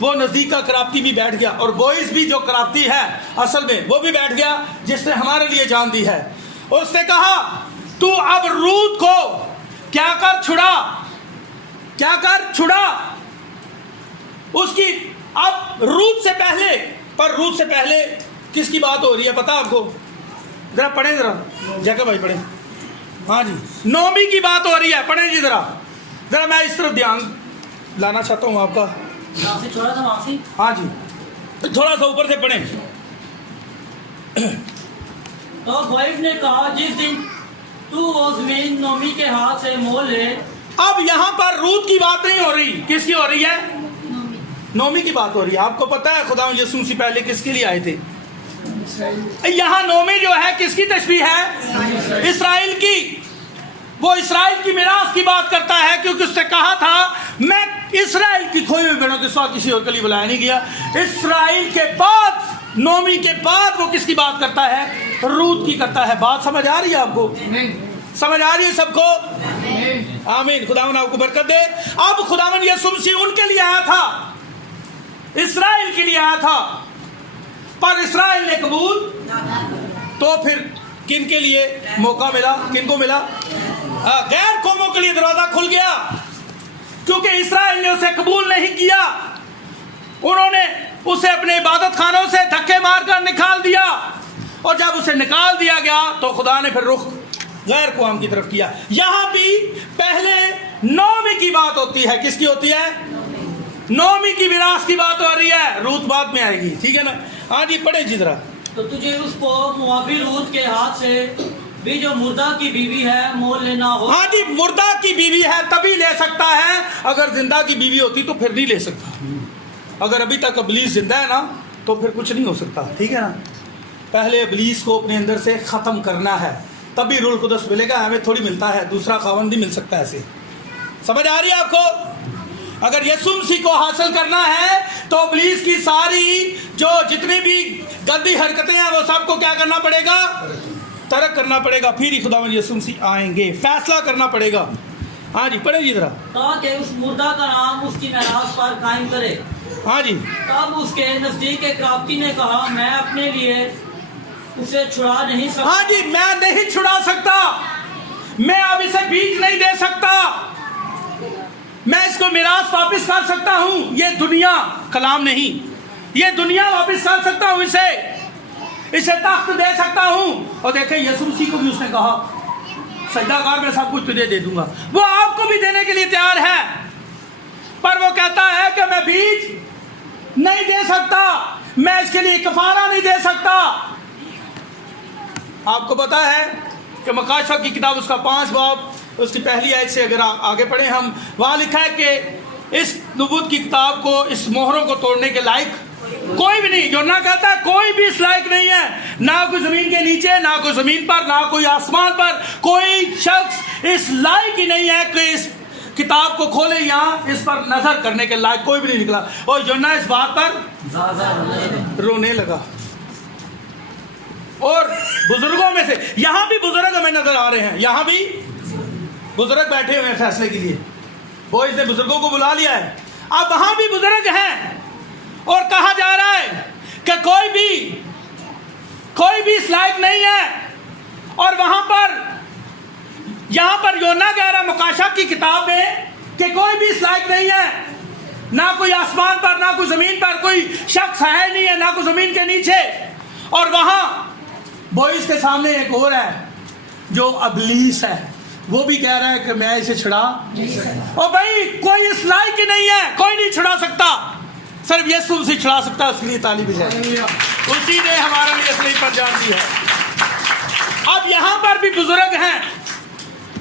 वो नजदीक का कराबती भी बैठ गया, और बोइज भी जो कराबती है असल में, वो भी बैठ गया, जिसने हमारे लिए जान दी है। और उसने कहा तू अब रूत को क्या कर? छुड़ा उसकी। अब रूत से पहले किसकी बात हो रही है पता आपको? जरा पढ़े, जरा जैकब भाई पढ़े। हाँ जी, नोमी की बात हो रही है, पढ़े जी जरा मैं इस तरफ ध्यान लाना चाहता हूँ आपका। छोड़ा था माफी। हाँ जी, थोड़ा सा ऊपर से पढ़े। तो वाइफ ने कहा जिस दिन तू वो जमीन नोमी के हाथ से मोल ले। अब यहाँ पर रूत की बात नहीं हो रही, किसकी हो रही है? नोमी की बात हो रही है। आपको पता है खुदा यीशु मसीह पहले किसके लिए आए थे? यहाँ नोमी जो है किसकी तशबीह है? इस्राएल की। वो इस्राएल की मिरास की बात करता है, क्योंकि उसने कहा था मैं इस्राएल की खोई हुई बहनों के साथ किसी और के लिए बुलाया नहीं गया। इस्राएल के बाद, नोमी के बाद वो किसकी बात करता है? रूत की करता है। बात समझ आ रही है आपको? समझ आ रही है सबको? आमीन। खुदावन आपको बरकत दे। अब खुदावन यीशु मसीह उनके लिए आया था, इस्राएल के लिए आया था, पर इस्राएल ने कबूल। तो फिर किन के लिए मौका मिला? किन को मिला? गैर कौमों के लिए दरवाजा खुल गया, क्योंकि इस्राएल ने उसे कबूल नहीं किया। उन्होंने उसे अपने इबादत खानों से धक्के मारकर निकाल दिया, और जब उसे निकाल दिया गया तो खुदा ने फिर रुख गैर कौम की तरफ किया। यहां भी पहले नोमी की बात होती है। किसकी होती है? नोमी की विरासत की बात हो रही है, रूत बाद में आएगी, ठीक है ना? हाँ जी, पढ़े जी जरा। तो तुझे उसको मुआबी रूत के हाथ से भी जो मुर्दा की बीवी है मोल लेना हो। हाँ जी, मुर्दा की बीवी है तभी ले सकता है, अगर जिंदा की बीवी होती तो फिर नहीं ले सकता। अगर अभी तक इब्लीस जिंदा है ना, तो फिर कुछ नहीं हो सकता, ठीक है ना? पहले इब्लीस को अपने अंदर से ख़त्म करना है, तभी रूह कुदस मिलेगा। हमें थोड़ी मिलता है, दूसरा खावन भी मिल सकता है ऐसे। समझ आ रही है आपको? अगर यीशु मसीह को हासिल करना है तो इब्लीस की सारी जो जितनी भी गंदी हरकतें हैं वो सबको क्या करना पड़ेगा? तर्क करना पड़ेगा। फिर ही खुदावंद यीशु मसीह आएंगे, फैसला करना पड़ेगा। हाँ जी, पढ़े जी जरा। ताकि उस मुर्दा का नाम उसकी मिरास पर कायम करे। हाँ जी। तब उसके नजदीक एक राबती ने कहा मैं अपने लिए उसे छुड़ा नहीं सकता। हाँ जी, मैं नहीं छुड़ा सकता, मैं अब इसे बीज नहीं दे सकता, मैं इसको मिरास वापस कर सकता हूं। ये दुनिया, कलाम नहीं, ये दुनिया वापस कर सकता हूं, इसे तख्त दे सकता हूं। और देखें यीशु मसीह को भी उसने कहा सजदाकार मैं सब कुछ तुझे दे दूंगा। वो आपको भी देने के लिए तैयार है, पर वो कहता है कि मैं बीज नहीं दे सकता, मैं इसके लिए कफारा नहीं दे सकता। आपको पता है कि मकाशा की किताब उसका 5 बाब उसकी पहली आयत से अगर आगे पढ़े हम, वहाँ लिखा है कि इस नबूवत की किताब को, इस मोहरों को तोड़ने के लायक कोई भी नहीं। योना कहता है कोई भी इस लायक नहीं है, ना कोई जमीन के नीचे, ना कोई जमीन पर, ना कोई आसमान पर, कोई शख्स इस लायक ही नहीं है कि इस किताब को खोले, यहाँ इस पर नजर करने के लायक कोई भी नहीं निकला। और योना इस बात पर रोने लगा। और बुजुर्गों में से यहां भी बुजुर्ग हमें नजर आ रहे हैं, यहां भी बुजुर्ग बैठे हुए हैं फैसले के लिए। वो इसने बुजुर्गों को बुला लिया है, अब वहां भी बुजुर्ग हैं और कहा जा रहा है कि कोई भी इस लायक नहीं है। और वहां पर यहां पर योना कह रहा मुकाशा की किताब में कि कोई भी इस लायक नहीं है, ना कोई आसमान पर, ना कोई जमीन पर, कोई शख्स है नहीं है, ना कोई जमीन के नीचे। और वहां बॉयज के सामने एक और है जो अबलीस है, वो भी कह रहा है कि मैं इसे छुड़ा। और भाई कोई इस लायक ही नहीं है, कोई नहीं छुड़ा सकता, सिर्फ यीशु उसे छुड़ा सकता है। उसके लिए ताली बजाइए, उसी ने हमारे लिए असली पर जान दी है। अब यहां पर भी बुजुर्ग हैं,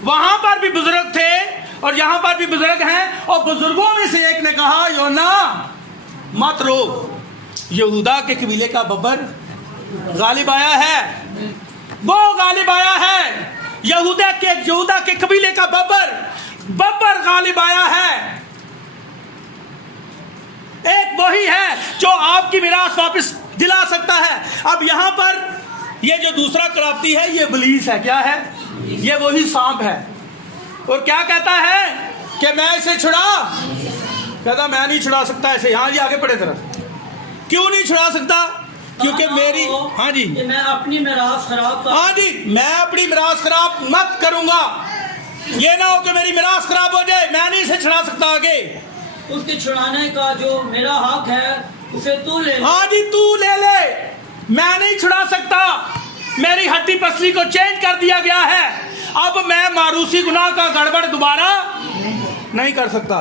वहां पर भी बुजुर्ग थे और यहां पर भी बुजुर्ग हैं। और बुजुर्गों में से एक ने कहा योना मत रो, यहूदा के कबीले का बब्बर गालिब आया है, वो गालिब आया है। यहूदा के कबीले का बब्बर गालिब आया है। एक वही है जो आपकी मिरास वापस दिला सकता है। अब यहां पर ये जो दूसरा कराप्ती है ये इब्लीस है। क्या है? ये वही सांप है। और क्या कहता है कि मैं इसे छुड़ा, कहता मैं नहीं छुड़ा सकता इसे। यहां जी आगे पढ़े तरफ, क्यों नहीं छुड़ा सकता? क्योंकि मेरी, हाँ जी, मैं अपनी मिरास खराब, हाँ जी, मैं अपनी मिरास खराब मत करूंगा। ये ना हो कि मेरी मिरास खराब हो जाए, मैं नहीं इसे छुड़ा सकता आगे। उसके छुड़ाने का जो मेरा हक है उसे तू ले। हाँ जी, तू ले ले, मैं नहीं छुड़ा सकता। मेरी हड्डी पसली को चेंज कर दिया गया है। अब मैं मारूसी गुनाह का गड़बड़ दोबारा नहीं कर सकता।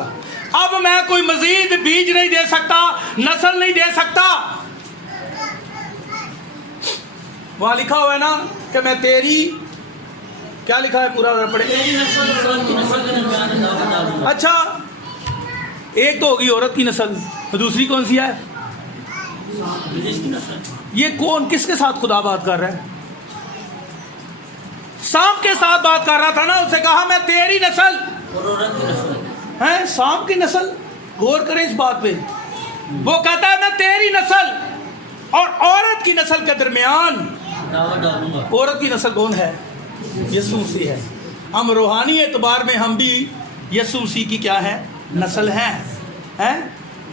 अब मैं कोई मजीद बीज नहीं दे सकता, नस्ल नहीं दे सकता। वहां लिखा हुआ है ना कि मैं तेरी, क्या लिखा है पूरा पढ़े? अच्छा, एक तो होगी औरत की नस्ल, तो दूसरी कौन सी है? ये कौन, किसके साथ खुदा बात कर रहा है? सांप के साथ बात कर रहा था ना। उससे कहा मैं तेरी नस्ल और औरत की नस्ल है, सांप की नस्ल। गौर करें इस बात पे। वो कहता है मैं तेरी नस्ल और औरत की नस्ल के दरमियान दावा डालूंगा। औरत की नस्ल कौन है? यीशु मसीह है। हम रूहानी एतबार में हम भी यीशु मसीह की क्या है? नस्ल हैं।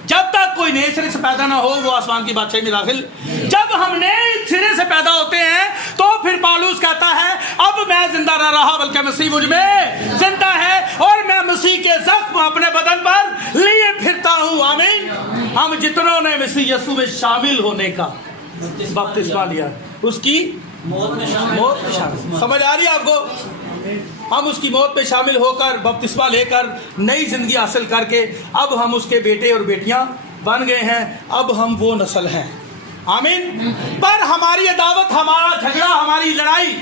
जब तक कोई नए सिरे से पैदा ना हो वो आसमान की बादशाही में दाखिल। जब हम नए सिरे से पैदा होते हैं तो फिर पौलुस कहता है अब मैं जिंदा न रहा बल्कि मसीह मुझ में जिंदा है और मैं मसीह के जख्म अपने बदन पर लिए फिरता हूँ। आमीन। हम जितनों ने मसीह यीशु में शामिल होने का बपतिस्मा लिया, उसकी मौत में शामिल, समझ आ रही है आपको? हम उसकी मौत में शामिल होकर बपतिस्मा लेकर नई जिंदगी हासिल करके अब हम उसके बेटे और बेटियां बन गए हैं। अब हम वो नस्ल हैं। आमीन। पर हमारी अदावत, हमारा झगड़ा, हमारी लड़ाई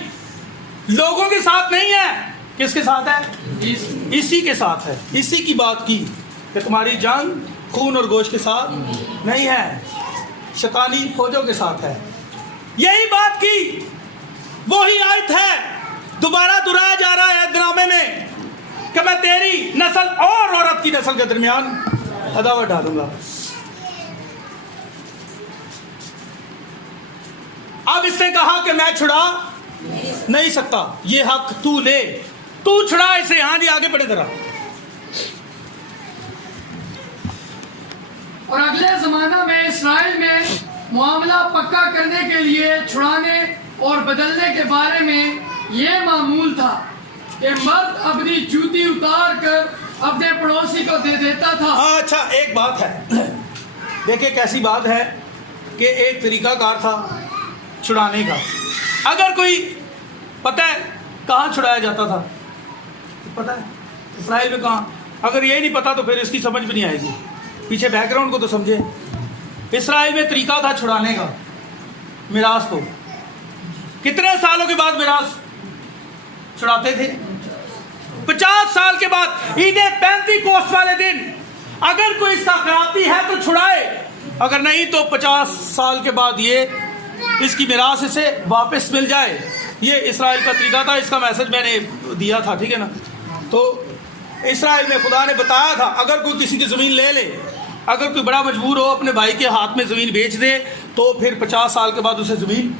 लोगों के साथ नहीं है। किसके साथ है? इसी के साथ है। इसी की बात की कि तुम्हारी जंग खून और गोश्त के साथ नहीं है, शैतानी फौजों के साथ है। यही बात की वही आयत है, दोबारा दोहराया जा रहा है ड्रामे में कि मैं तेरी नस्ल और औरत की नस्ल के दरमियान अदावत डालूंगा। अब इसने कहा कि मैं छुड़ा नहीं सकता, ये हक तू ले, तू छुड़ा इसे। हाँ जी, आगे बढ़े जरा। और अगले जमाना में इसराइल में मामला पक्का करने के लिए छुड़ाने और बदलने के बारे में ये मामूल था कि मर्द अपनी जूती उतार कर अपने पड़ोसी को दे देता था। अच्छा, एक बात है, देखिए कैसी बात है कि एक तरीकाकार था छुड़ाने का। अगर कोई पता है कहाँ छुड़ाया जाता था? पता है इसराइल में कहाँ? अगर ये नहीं पता तो फिर इसकी समझ भी नहीं आएगी। पीछे बैकग्राउंड को तो समझे। इसराइल में तरीका था छुड़ाने का मिरास को। कितने सालों के बाद मिरास छुड़ाते थे? 50 साल के बाद। इन्हें 35 कोस वाले दिन अगर कोई इसका कराती है तो छुड़ाए, अगर नहीं तो 50 साल के बाद ये इसकी मिरास इसे वापस मिल जाए। ये इसराइल का तरीका था, इसका मैसेज मैंने दिया था, ठीक है ना। तो इसराइल में खुदा ने बताया था अगर कोई किसी की ज़मीन ले ले, अगर कोई बड़ा मजबूर हो अपने भाई के हाथ में ज़मीन बेच दे तो फिर 50 साल के बाद उसे ज़मीन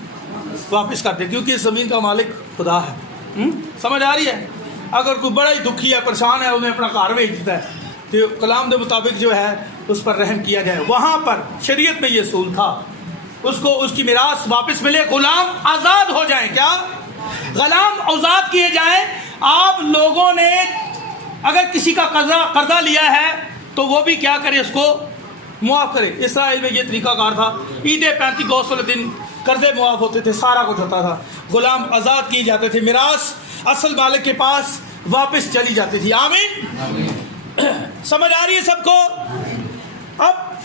वापस कर दे, क्योंकि इस ज़मीन का मालिक खुदा है। समझ आ रही है? अगर कोई बड़ा ही दुखी है, परेशान है, उन्हें अपना घर बेच देता है तो कलाम के मुताबिक जो है उस पर रहम किया जाए। वहाँ पर शरीयत में ये सूल था, उसको उसकी मिरास वापस मिले, गुलाम आज़ाद हो जाएं। क्या गुलाम आज़ाद किए जाएं? आप लोगों ने अगर किसी का कर्जा लिया है तो वो भी क्या करे, उसको मुआफ़ करे। इसराइल में ये तरीकाकार था। ईद पेंतिकोस्त वाले दिन कर्जे मुआफ़ होते थे, सारा कुछ होता था, गुलाम आज़ाद किए जाते थे, मिरास असल मालिक के पास वापस चली जाती थी। आमीन। समझ आ रही है सबको? अब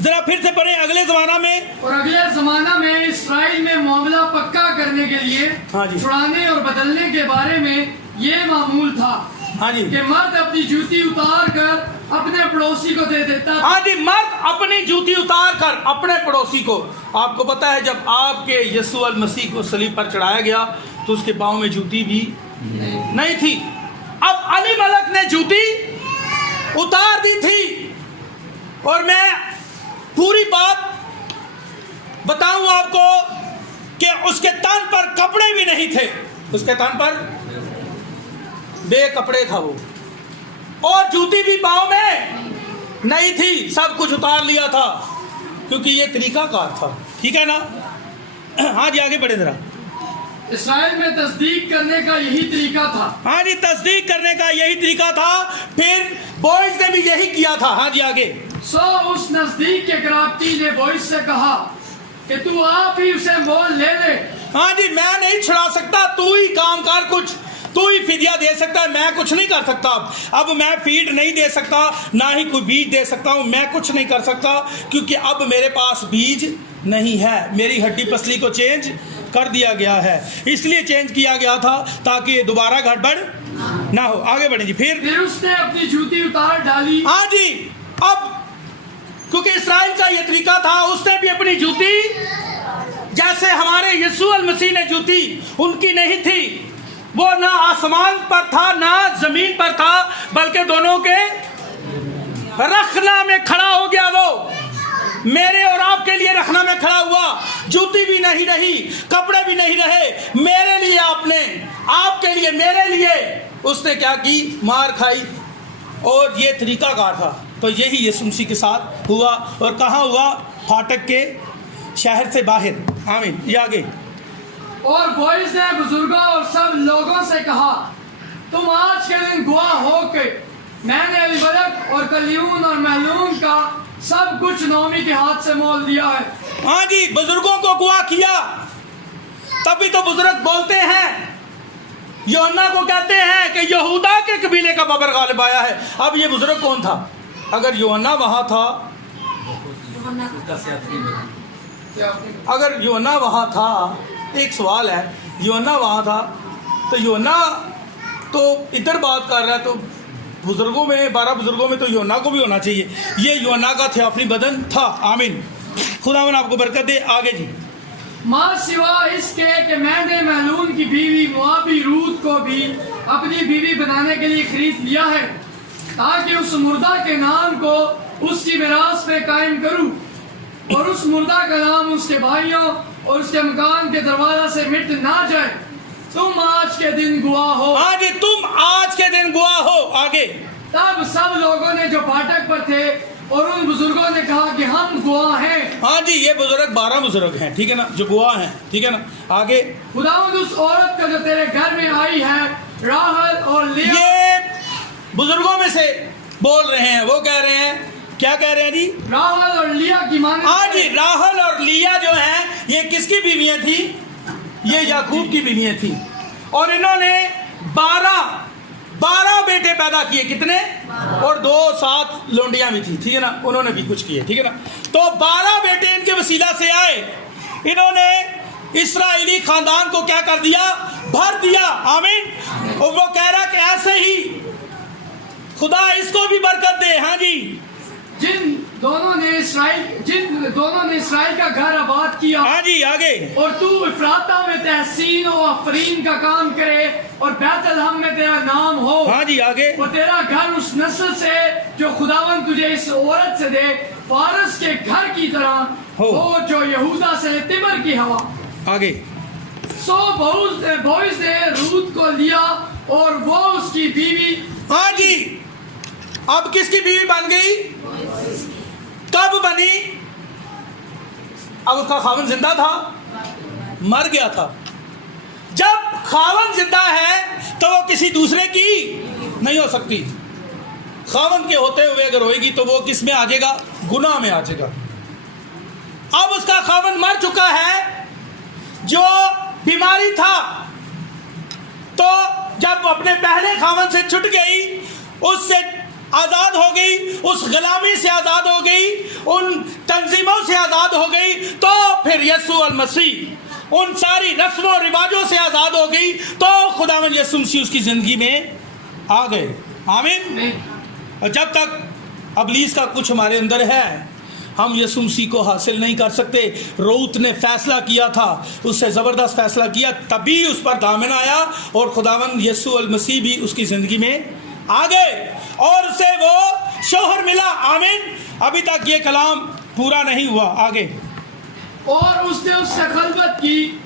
जरा फिर से पढ़ें अगले जमाना में। और अगले जमाना में इसराइल में मामला पक्का करने के लिए हाँ जी। छुड़ाने और बदलने के बारे में ये मामूल था। हाँ जी। कि मर्द अपनी जूती उतार कर अपने पड़ोसी को दे देता था। हाँ जी, मर्द अपनी जूती उतार कर अपने पड़ोसी को। आपको पता है जब आपके यीशु अल मसीह को सलीब पर चढ़ाया गया तो उसके पाँव में जूती भी नहीं थी। अब अली मलक ने जूती उतार दी थी। और मैं पूरी बात बताऊं आपको कि उसके तन पर कपड़े भी नहीं थे, उसके तन पर बेकपड़े था वो, और जूती भी पाँव में नहीं थी, सब कुछ उतार लिया था क्योंकि ये तरीकाकार था। ठीक है ना? हाँ जी, आगे बढ़े जरा। इसराइल में तस्दीक करने का यही तरीका था। हाँ जी, तस्दीक करने का यही तरीका था। फिर बोइज ने भी यही किया था। हाँ जी, आगे। सो उस नजदीक के करापती ने बोइज से कहा कि तू आप ही उसे मोल ले ले। हाँ जी, मैं नहीं छुड़ा सकता, तू ही काम कर, कुछ तू ही फिदिया दे सकता है, मैं कुछ नहीं कर सकता। अब मैं फीड नहीं दे सकता, ना ही कोई बीज दे सकता हूँ, मैं कुछ नहीं कर सकता क्योंकि अब मेरे पास बीज नहीं है। मेरी हड्डी पसली को चेंज कर दिया गया है, इसलिए चेंज किया गया था ताकि दोबारा गड़बड़ ना हो। आगे बढ़े जी। फिर उसने अपनी जूती उतार डाली। हाँ जी, अब क्योंकि इसराइल का ये तरीका था, उसने भी अपनी जूती, जैसे हमारे यीशु अल मसीह ने जूती, उनकी नहीं थी, वो ना आसमान पर था ना जमीन पर था, बल्कि दोनों के रखना में खड़ा हो गया। वो मेरे और आपके लिए रखना में खड़ा हुआ। जूती भी नहीं रही, कपड़े भी नहीं रहे, मेरे लिए आपने, आपके लिए, मेरे लिए उसने क्या की? मार खाई। और ये तरीकाकार था। तो यही यीशु मसीह के साथ हुआ। और कहाँ हुआ? फाटक के शहर से बाहर। आमीन। ये आगे। और बोइज ने बुजुर्गों और सब लोगों से कहा, तुम आज के दिन गवाह हो के मैंने अलीमलक और कलियून और महलून का सब कुछ नौमी के हाथ से मोल दिया है। हाँ जी, बुजुर्गों को गवाह किया, तभी तो बुजुर्ग बोलते हैं, यूहन्ना को कहते हैं कि यहूदा के कबीले का बबर गालिब आया है। अब ये बुजुर्ग कौन था? अगर यूहन्ना वहाँ था, अगर यूहन्ना वहाँ था, एक सवाल है, यूहन्ना वहाँ था तो यूहन्ना तो इधर बात कर रहा है, तो बुजुर्गों में 12 बुजुर्गों में तो यूहन्ना को भी होना चाहिए। ये यूहन्ना का थियोफनी बदन था। आमीन। खुदावन आपको बरकत दे। आगे जी। माँ सिवा इसके कि मैंने महलून की बीवी मुआबी रूत को भी अपनी बीवी बनाने के लिए खरीद लिया है, ताकि उस मुर्दा के नाम को उसकी विरासत पे कायम करूं और उस मुर्दा का नाम उसके भाइयों और उसके मकान के दरवाजा से मिट ना जाए। तुम आज के दिन गवाह हो। आज तुम आज के दिन गवाह हो। आगे। तब सब लोगों ने जो फाटक पर थे और उन बुजुर्गों ने कहा कि हम गवाह हैं। हाँ जी, ये बुजुर्ग 12 बुजुर्ग हैं, ठीक है ना, जो गवाह हैं, ठीक है ना। आगे। खुदावंद उस औरत का जो तेरे घर में आई है, राहल और लिया, ये बुजुर्गों में से बोल रहे हैं, वो कह रहे हैं, क्या कह रहे हैं जी? राहल और लिया की माने। हाँ जी, राहल और लिया जो हैं, ये किसकी बीवियां थी? ये याकूब की बीवियां थी। और इन्होंने 12 बेटे पैदा किए। कितने? और 2 7 लोंडियां भी थी, ठीक है ना, उन्होंने भी कुछ किए, ठीक है ना। तो 12 बेटे इनके वसीला से आए। इन्होंने इस्राएली खानदान को क्या कर दिया? भर दिया। आमीन। और वो कह रहा कि ऐसे ही खुदा इसको भी बरकत दे। हाँ जी। दोनों ने इसराइल का घर आबाद किया। हाँ जी आगे। और तू इफ्राता में तहसीन और अफरीन का काम करे और बैतलहम में तेरा नाम हो। हाँ जी आगे। और तेरा घर उस नस्ल से जो खुदावन तुझे इस औरत से दे, फारस के घर की तरह हो जो यहूदा से तिबर की हवा। आगे। सो बोइज ने रूत को लिया और वो उसकी बीवी। हाँ जी, अब किसकी बीवी बन गई? कब बनी? अब उसका खावन जिंदा था, मर गया था। जब खावन जिंदा है तो वो किसी दूसरे की नहीं हो सकती। खावन के होते हुए अगर होएगी तो वो किस में आ जाएगा? गुनाह में आ जाएगा। अब उसका खावन मर चुका है, जो बीमारी था, तो जब अपने पहले खावन से छूट गई, उससे आज़ाद हो गई, उस गुलामी से आज़ाद हो गई, उन तंजीमों से आज़ाद हो गई, तो फिर यीशु अल मसीह उन सारी रस्मों रिवाजों से आज़ाद हो गई, तो खुदावंद यीशु मसीह उसकी ज़िंदगी में आ गए। आमीन। और जब तक अबलीस का कुछ हमारे अंदर है, हम यीशु मसीह को हासिल नहीं कर सकते। रूत ने फैसला किया था, उससे ज़बरदस्त फैसला किया, तभी उस पर दामन आया और खुदावंद यीशु अल मसीह भी उसकी ज़िंदगी में आ गए और उसे वो शोहर मिला। आमीन। अभी तक ये कलाम पूरा नहीं हुआ। आगे। और उसने उससे खलबत की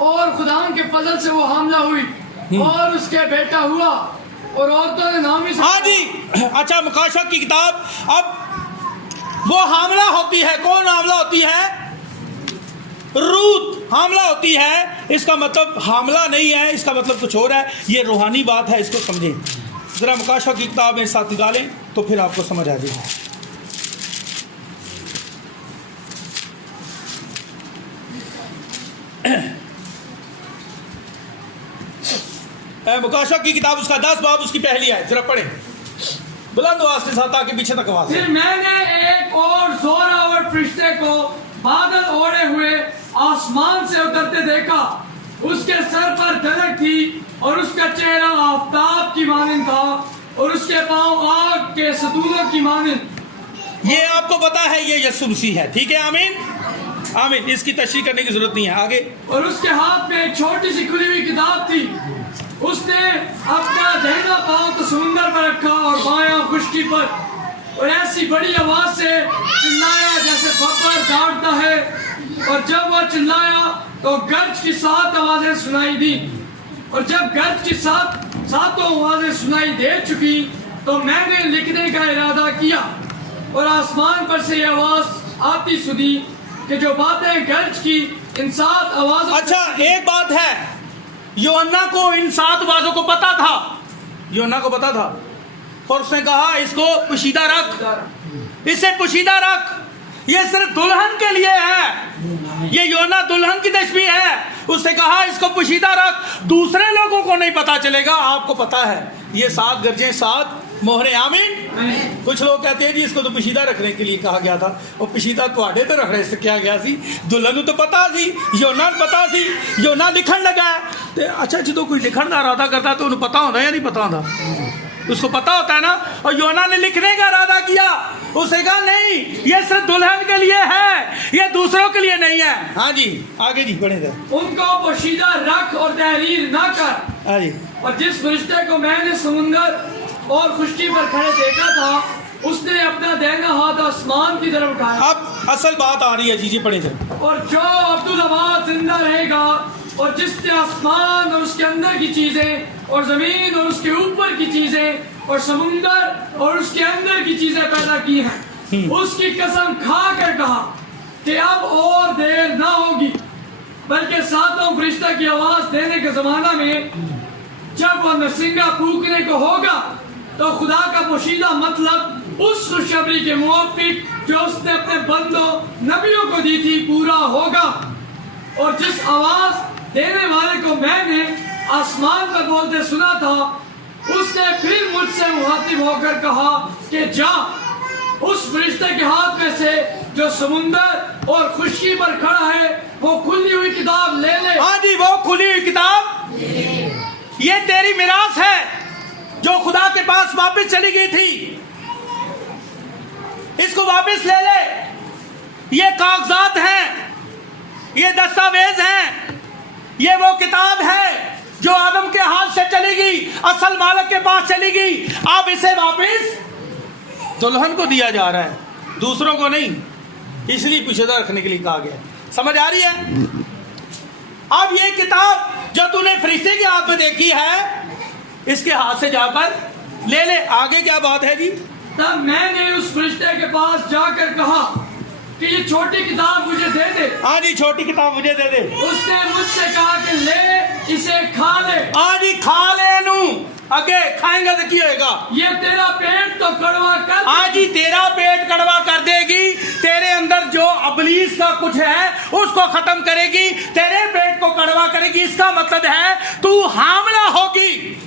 और खुदावन के फजल से वो हामला हुई और उसके बेटा हुआ और औरतों ने नामी। हाँ जी। अच्छा, मुकाशा की किताब। अब वो हामला होती है, कौन हामला होती है? रूत हामला होती है। इसका मतलब हामला नहीं है, इसका मतलब कुछ और है। ये रूहानी बात है, इसको समझें ज़रा। मुकाशा की किताब में साथ निकालें तो फिर आपको समझ आ जाएगा। मुकाशा की किताब उसका 10 बाब उसकी पहली आयत जरा पढ़ें बुलंद आवाज के साथ, ताकि पीछे तक आवाज। फिर मैंने एक और जोरावर फरिश्ते को बादल ओढ़े हुए आसमान से उतरते देखा। उसके सर पर धनक थी और उसका चेहरा आफताब की मानिंद था और उसके पांव आग के सतूलों की मानिंद। ये आपको पता है, ये यीशु मसीह है। ठीक है, आमीन आमीन। इसकी तशरीह करने की जरूरत नहीं है। आगे। और उसके हाथ में एक छोटी सी खुली हुई किताब थी। उसने अपना दाहिना पांव तो समुंदर पर रखा और बायां खुश्की पर, और ऐसी बड़ी आवाज से चिल्लाया जैसे बब्बर दौड़ता है। और जब वह चिल्लाया तो गर्ज की 7 आवाजें सुनाई दी। और जब गर्ज की 7 आवाजें सुनाई दे चुकी तो मैंने लिखने का इरादा किया और आसमान पर से यह आवाज आती सुनी कि जो बातें गर्ज की इन 7 आवाजों। अच्छा, एक बात है, यूहन्ना को इन 7 आवाजों को पता था। यूहन्ना को पता था और उसने कहा इसको पोशीदा रख, इसे पोशीदा रख, ये सिर्फ दुल्हन के लिए है। ये यूहन्ना दुल्हन की तशबीह है। उसने कहा इसको पोशीदा रख, दूसरे लोगों को नहीं पता चलेगा, आपको पता है। ये 7 गरजें, 7 मोहरे। आमीन। कुछ लोग कहते हैं जी इसको तो पोशीदा रखने के लिए कहा गया था, और पोशीदा तुहाडे तो रखने से क्या गया सी, दुल्हन तो पता सी, यूहन्ना पता सी, यूहन्ना लिखण लगा है। तो अच्छा, जो कोई लिखण का इरादा करता तो उन्हें पता होता या नहीं पता होता? उसको पता होता है ना। और यूहन्ना ने लिखने का इरादा किया, उसने कहा नहीं, ये सिर्फ दुल्हन के लिए है, ये दूसरों के लिए नहीं है। हाँ जी, आगे जी बढ़े। उनको पोशीदा रख और तहरीर ना कर। हाँ जी। और जिस फरिश्ते को मैंने समुंदर और खुश्की पर खड़े देखा था, उसने अपना दाहिना हाथ आसमान की तरफ उठाया। अब असल बात आ रही है जी पढ़े जरा। और जो अब्दुल अबाद जिंदा रहेगा और जिसने आसमान और उसके अंदर की चीजें और जमीन और उसके ऊपर की चीजें और समुंदर और उसके अंदर की चीजें पैदा की हैं, उसकी कसम खा कर कहा कि अब और देर ना होगी, बल्कि 7 फरिश्ता की आवाज देने के जमाना में जब वह नरसिंगा फूकने को होगा तो खुदा का पोशीदा मतलब उस खुशखबरी के मुवाफिक जो उसने अपने बंदों नबियों को दी थी पूरा होगा। और जिस आवाज देने वाले को मैंने आसमान पर बोलते सुना था, उसने फिर मुझसे मुखातिब होकर कहा कि जा उस फरिश्ते के हाथ में से जो समुंदर और खुश्की पर खड़ा है वो खुली हुई किताब ले ले। हाँ जी, वो खुली हुई किताब, ये तेरी मिरास है जो खुदा के पास वापस चली गई थी। इसको वापस ले ले। ये कागजात हैं, ये दस्तावेज हैं, ये वो किताब है जो आदम के हाथ से चली गई, असल मालिक के पास चली गई। अब इसे वापस दुल्हन को दिया जा रहा है, दूसरों को नहीं, इसलिए पीछेदार रखने के लिए कहा गया। समझ आ रही है? अब ये किताब जो तूने फरिश्ते के हाथ में देखी है, इसके हाथ से जाकर ले ले। आगे क्या बात है जी? तब मैंने उस फरिश्ते के पास जाकर कहा कि ये छोटी किताब मुझे दे दे। हाँ जी, छोटी किताब मुझे दे दे। उसने मुझसे कहा कि ले इसे खा ले। हाँ जी, खा ले नू, आगे खाएंगे तो क्या होगा? ये तेरा पेट तो कड़वा कर। हाँ जी, तेरा पेट कड़वा कर देगी, तेरे अंदर जो अबलीस का कुछ है उसको खत्म करेगी, तेरे पेट को कड़वा करेगी। इसका मतलब है तू हामला होगी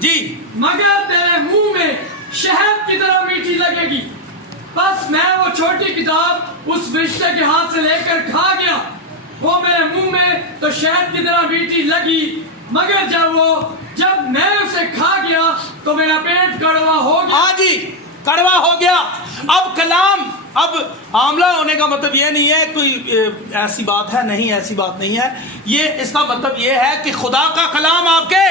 जी, मगर तेरे मुंह में शहद की तरह मीठी लगेगी। बस मैं वो छोटी किताब उस फरिश्ते के हाथ से लेकर खा गया। वो मेरे मुंह में तो शहद की तरह मीठी लगी, मगर जब मैं उसे खा गया तो मेरा पेट कड़वा हो गया। हाँ जी, कड़वा हो गया। अब कलाम, अब आमला होने का मतलब ये नहीं है कोई ऐसी बात है, नहीं, ऐसी बात नहीं है। ये इसका मतलब ये है कि खुदा का कलाम आपके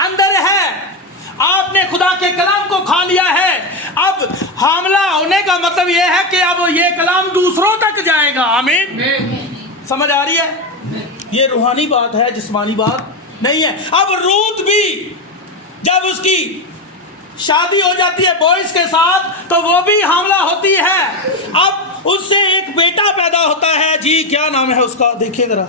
अंदर है, आपने खुदा के कलाम को खा लिया है। अब हामला होने का मतलब यह है कि अब ये कलाम दूसरों तक जाएगा। आमीन। समझ आ रही है? ये रूहानी बात है, जिस्मानी बात नहीं है। अब रूत भी जब उसकी शादी हो जाती है बोइस के साथ, तो वो भी हामला होती है। अब उससे एक बेटा पैदा होता है जी, क्या नाम है उसका, देखिए जरा।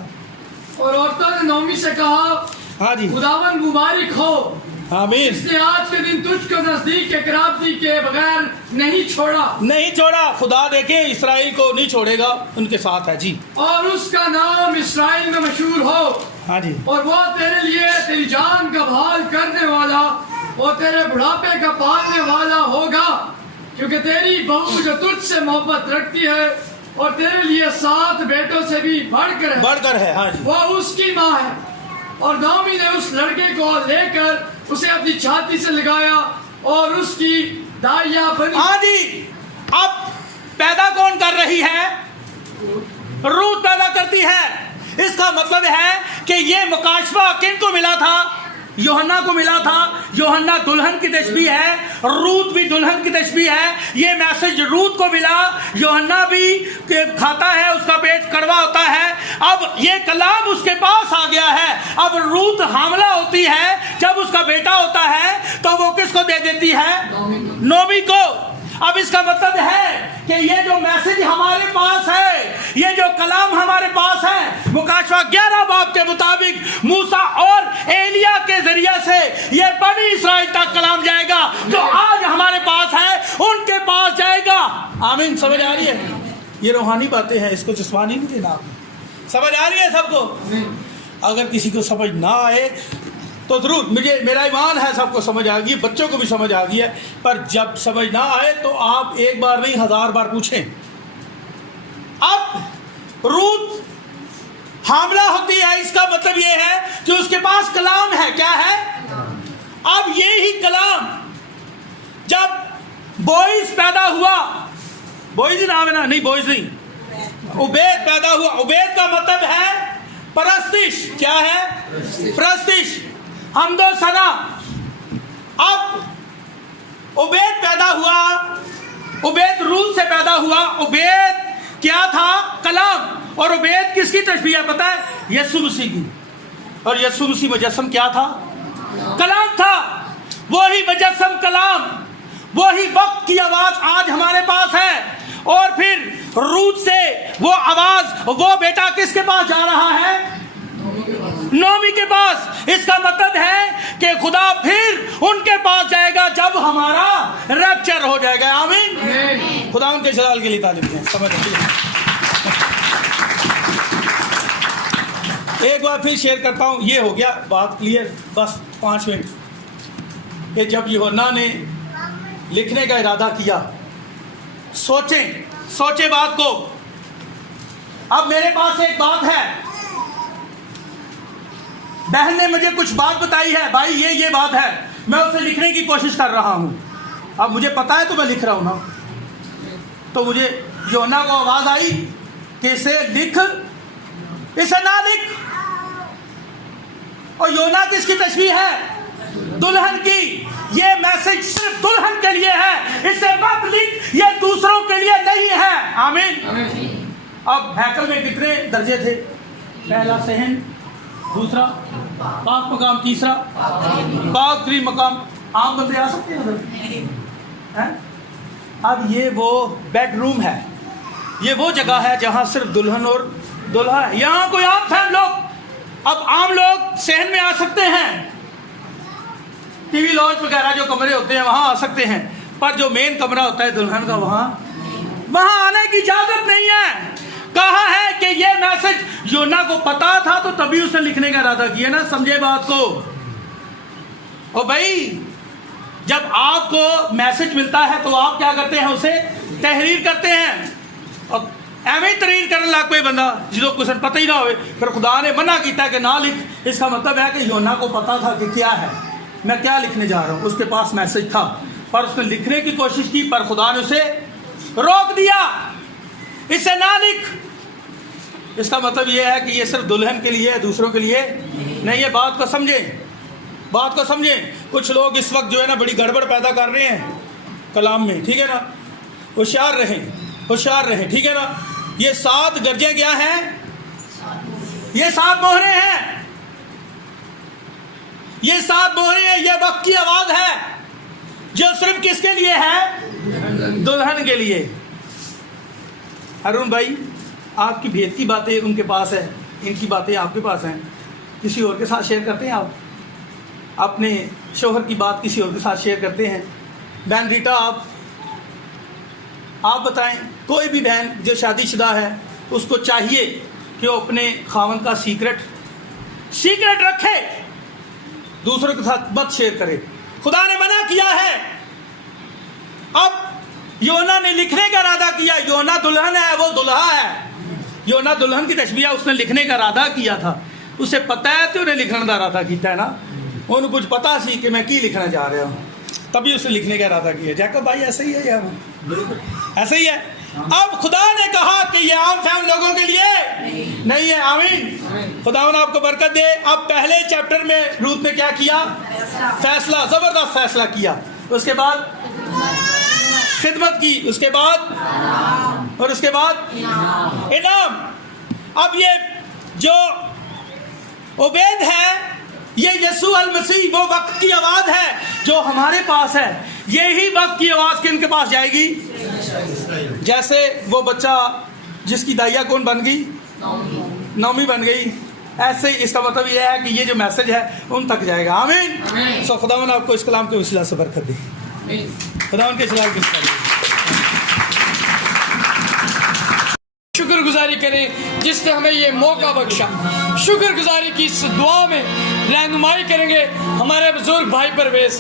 और औरतों ने नौमी से कहा, हाँ जी, खुदावन मुबारक हो, आमीन। इसने आज के दिन तुझको नजदीक के कराबती के बगैर नहीं छोड़ा। नहीं छोड़ा। खुदा देखे इस्राइल को नहीं छोड़ेगा, उनके साथ है जी। और उसका नाम इस्राइल में मशहूर हो। हाँ जी। और वो तेरे लिए तेरी जान का भाल करने वाला और तेरे बुढ़ापे का पालने वाला होगा, क्योंकि तेरी बहू जो तुझसे मोहब्बत रखती है और तेरे लिए 7 बेटों से भी बढ़कर है, हाँ जी। वो उसकी माँ है। और नौमी ने उस लड़के को लेकर उसे अपनी छाती से लगाया और उसकी दाइया बनी। हाँ जी। अब पैदा कौन कर रही है? रूत पैदा करती है। इसका मतलब है कि ये मुकाशफा किनको मिला था? यूहन्ना को मिला था। यूहन्ना दुल्हन की तशबीह है, रूत भी दुल्हन की तशबीह है। ये मैसेज रूत को मिला, यूहन्ना भी खाता है, उसका पेट कड़वा होता है। अब ये कलाम उसके पास आ गया है। अब रूत हामला होती है, जब उसका बेटा होता है तो वो किसको दे देती है? नोमी को। अब इसका मतलब है कि ये जो मैसेज हमारे पास है, ये जो कलाम हमारे पास है, मुकाशवा 11 बाब के मुताबिक मूसा और एलिया के जरिए से ये बनी इस्राइल तक कलाम जाएगा। जो आज हमारे पास है उनके पास जाएगा। आमीन। समझ आ रही है? ये रूहानी बातें हैं, इसको जिस्मानी नहीं देना। समझ आ रही है सबको? अगर किसी को समझ ना आए तो जरूर, मेरा ईमान है सबको समझ आ गई, बच्चों को भी समझ आ गई है। पर जब समझ ना आए तो आप एक बार नहीं 1000 बार पूछें। अब रूत हामला होती है, इसका मतलब यह है कि उसके पास कलाम है। क्या है? अब ये ही कलाम जब बोइस पैदा हुआ, बोइस नाम है ना? नहीं, बोइस नहीं, उबैद पैदा हुआ। उबैद का मतलब है परस्तिश। क्या है? परस्तिश, हमदो सना। अब उबैद पैदा हुआ, उबैद रूत से पैदा हुआ। उबैद क्या था? कलाम। और उबैद किसकी तशबीह है पता है? यीशु मसीह की। और यीशु मसीह मुजस्सम क्या था? कलाम था। वही मुजस्सम कलाम, वही वक्त की आवाज आज हमारे पास है। और फिर रूत से वो आवाज, वो बेटा किसके पास जा रहा है? नोमी के पास। इसका मतलब है कि खुदा फिर उनके पास जाएगा जब हमारा रैप्चर हो जाएगा। आमीन। खुदा उनके जलाल के लिए तारीफ है। समझ एक बार फिर शेयर करता हूं, ये हो गया बात क्लियर, बस 5 मिनट। कि जब यूहन्ना ने लिखने का इरादा किया, सोचे बात को। अब मेरे पास एक बात है, बहन ने मुझे कुछ बात बताई है, भाई ये बात है, मैं उसे लिखने की कोशिश कर रहा हूं। अब मुझे पता है तो मैं लिख रहा हूं ना। तो मुझे योना को आवाज आई कि इसे लिख, इसे ना लिख। और योना किसकी तशबीह है? दुल्हन की। ये मैसेज सिर्फ दुल्हन के लिए है, इसे मत लिख, ये दूसरों के लिए नहीं है। आमीन। अब हैकल में कितने दर्जे थे? पहला सहन, दूसरा पाक मकाम, तीसरा पाक करीम मकाम। आम बंदे आ सकते हैं? अब ये वो बेडरूम है, ये वो जगह है जहां सिर्फ दुल्हन और दुल्हा है। यहाँ कोई आम फैम लोग, अब आम लोग सहन में आ सकते हैं, टीवी लॉन्च वगैरह जो कमरे होते हैं वहां आ सकते हैं, पर जो मेन कमरा होता है दुल्हन का, वहां आने की इजाजत नहीं है। कहा है कि ये मैसेज योना को पता था तो तभी उसने लिखने का इरादा किया ना, समझे बात को। और भाई जब आपको मैसेज मिलता है तो आप क्या करते हैं? उसे तहरीर करते हैं। और एवं ही तहरीर करने लग कोई बंदा जो कुछ पता ही ना हो, फिर खुदा ने मना किया कि ना लिख। इसका मतलब है कि योना को पता था कि क्या है, मैं क्या लिखने जा रहा हूं। उसके पास मैसेज था पर उसने लिखने की कोशिश की, पर खुदा ने उसे रोक दिया, इसे ना लिख। इसका मतलब यह है कि ये सिर्फ दुल्हन के लिए है, दूसरों के लिए नहीं है। बात को समझें, बात को समझें। कुछ लोग इस वक्त जो है ना बड़ी गड़बड़ पैदा कर रहे हैं कलाम में, ठीक है ना। होशियार रहें, होशियार रहें, ठीक है ना। ये 7 गरजें क्या हैं? ये 7 मोहरे हैं, ये 7 मोहरे हैं। ये वक्त की आवाज है जो सिर्फ किसके लिए है? दुल्हन के लिए। अरुण भाई, आपकी भेद की बातें उनके पास है, इनकी बातें आपके पास हैं, किसी और के साथ शेयर करते हैं आप? अपने शोहर की बात किसी और के साथ शेयर करते हैं? बहन रीटा, आप बताएं। कोई भी बहन जो शादीशुदा है उसको चाहिए कि वो अपने खावन का सीक्रेट रखे, दूसरों के साथ मत शेयर करे। खुदा ने मना किया है। अब योना ने लिखने का इरादा किया। योना दुल्हन है, वो दुल्हा है। योना दुल्हन की तशबीह, उसने लिखने का इरादा किया था। उसे पता है तो उन्हें लिखने का इरादा किया है ना। उन्हें कुछ पता सी कि मैं की लिखना चाह रहा हूँ, तभी उसने लिखने का इरादा किया। जैकब भाई ऐसा ही है यार, ऐसा ही है। अब खुदा ने कहा कि ये आम फैम लोगों के लिए नहीं है। आमीन। खुदा ने आपको बरकत दे। अब पहले चैप्टर में रूत ने क्या किया? फैसला, जबरदस्त फैसला किया। उसके बाद खिदमत की, उसके बाद और उसके बाद इनाम। अब ये जो उबैद है, ये यीशु अल मसीह, वो वक्त की आवाज है जो हमारे पास है। यही वक्त की आवाज किनके पास जाएगी? जैसे वो बच्चा जिसकी दाइया कौन बन गई? नौमी बन गई। ऐसे ही इसका मतलब यह है कि ये जो मैसेज है उन तक जाएगा। आमीन। सो खुदावन आपको इस कलाम के वसीला से बरकत दे। खुदावन के सलाम शुक्रगुजारी करें जिसने हमें ये मौका बख्शा। शुक्रगुजारी की इस दुआ में रहनुमाई करेंगे हमारे बुजुर्ग भाई परवेज।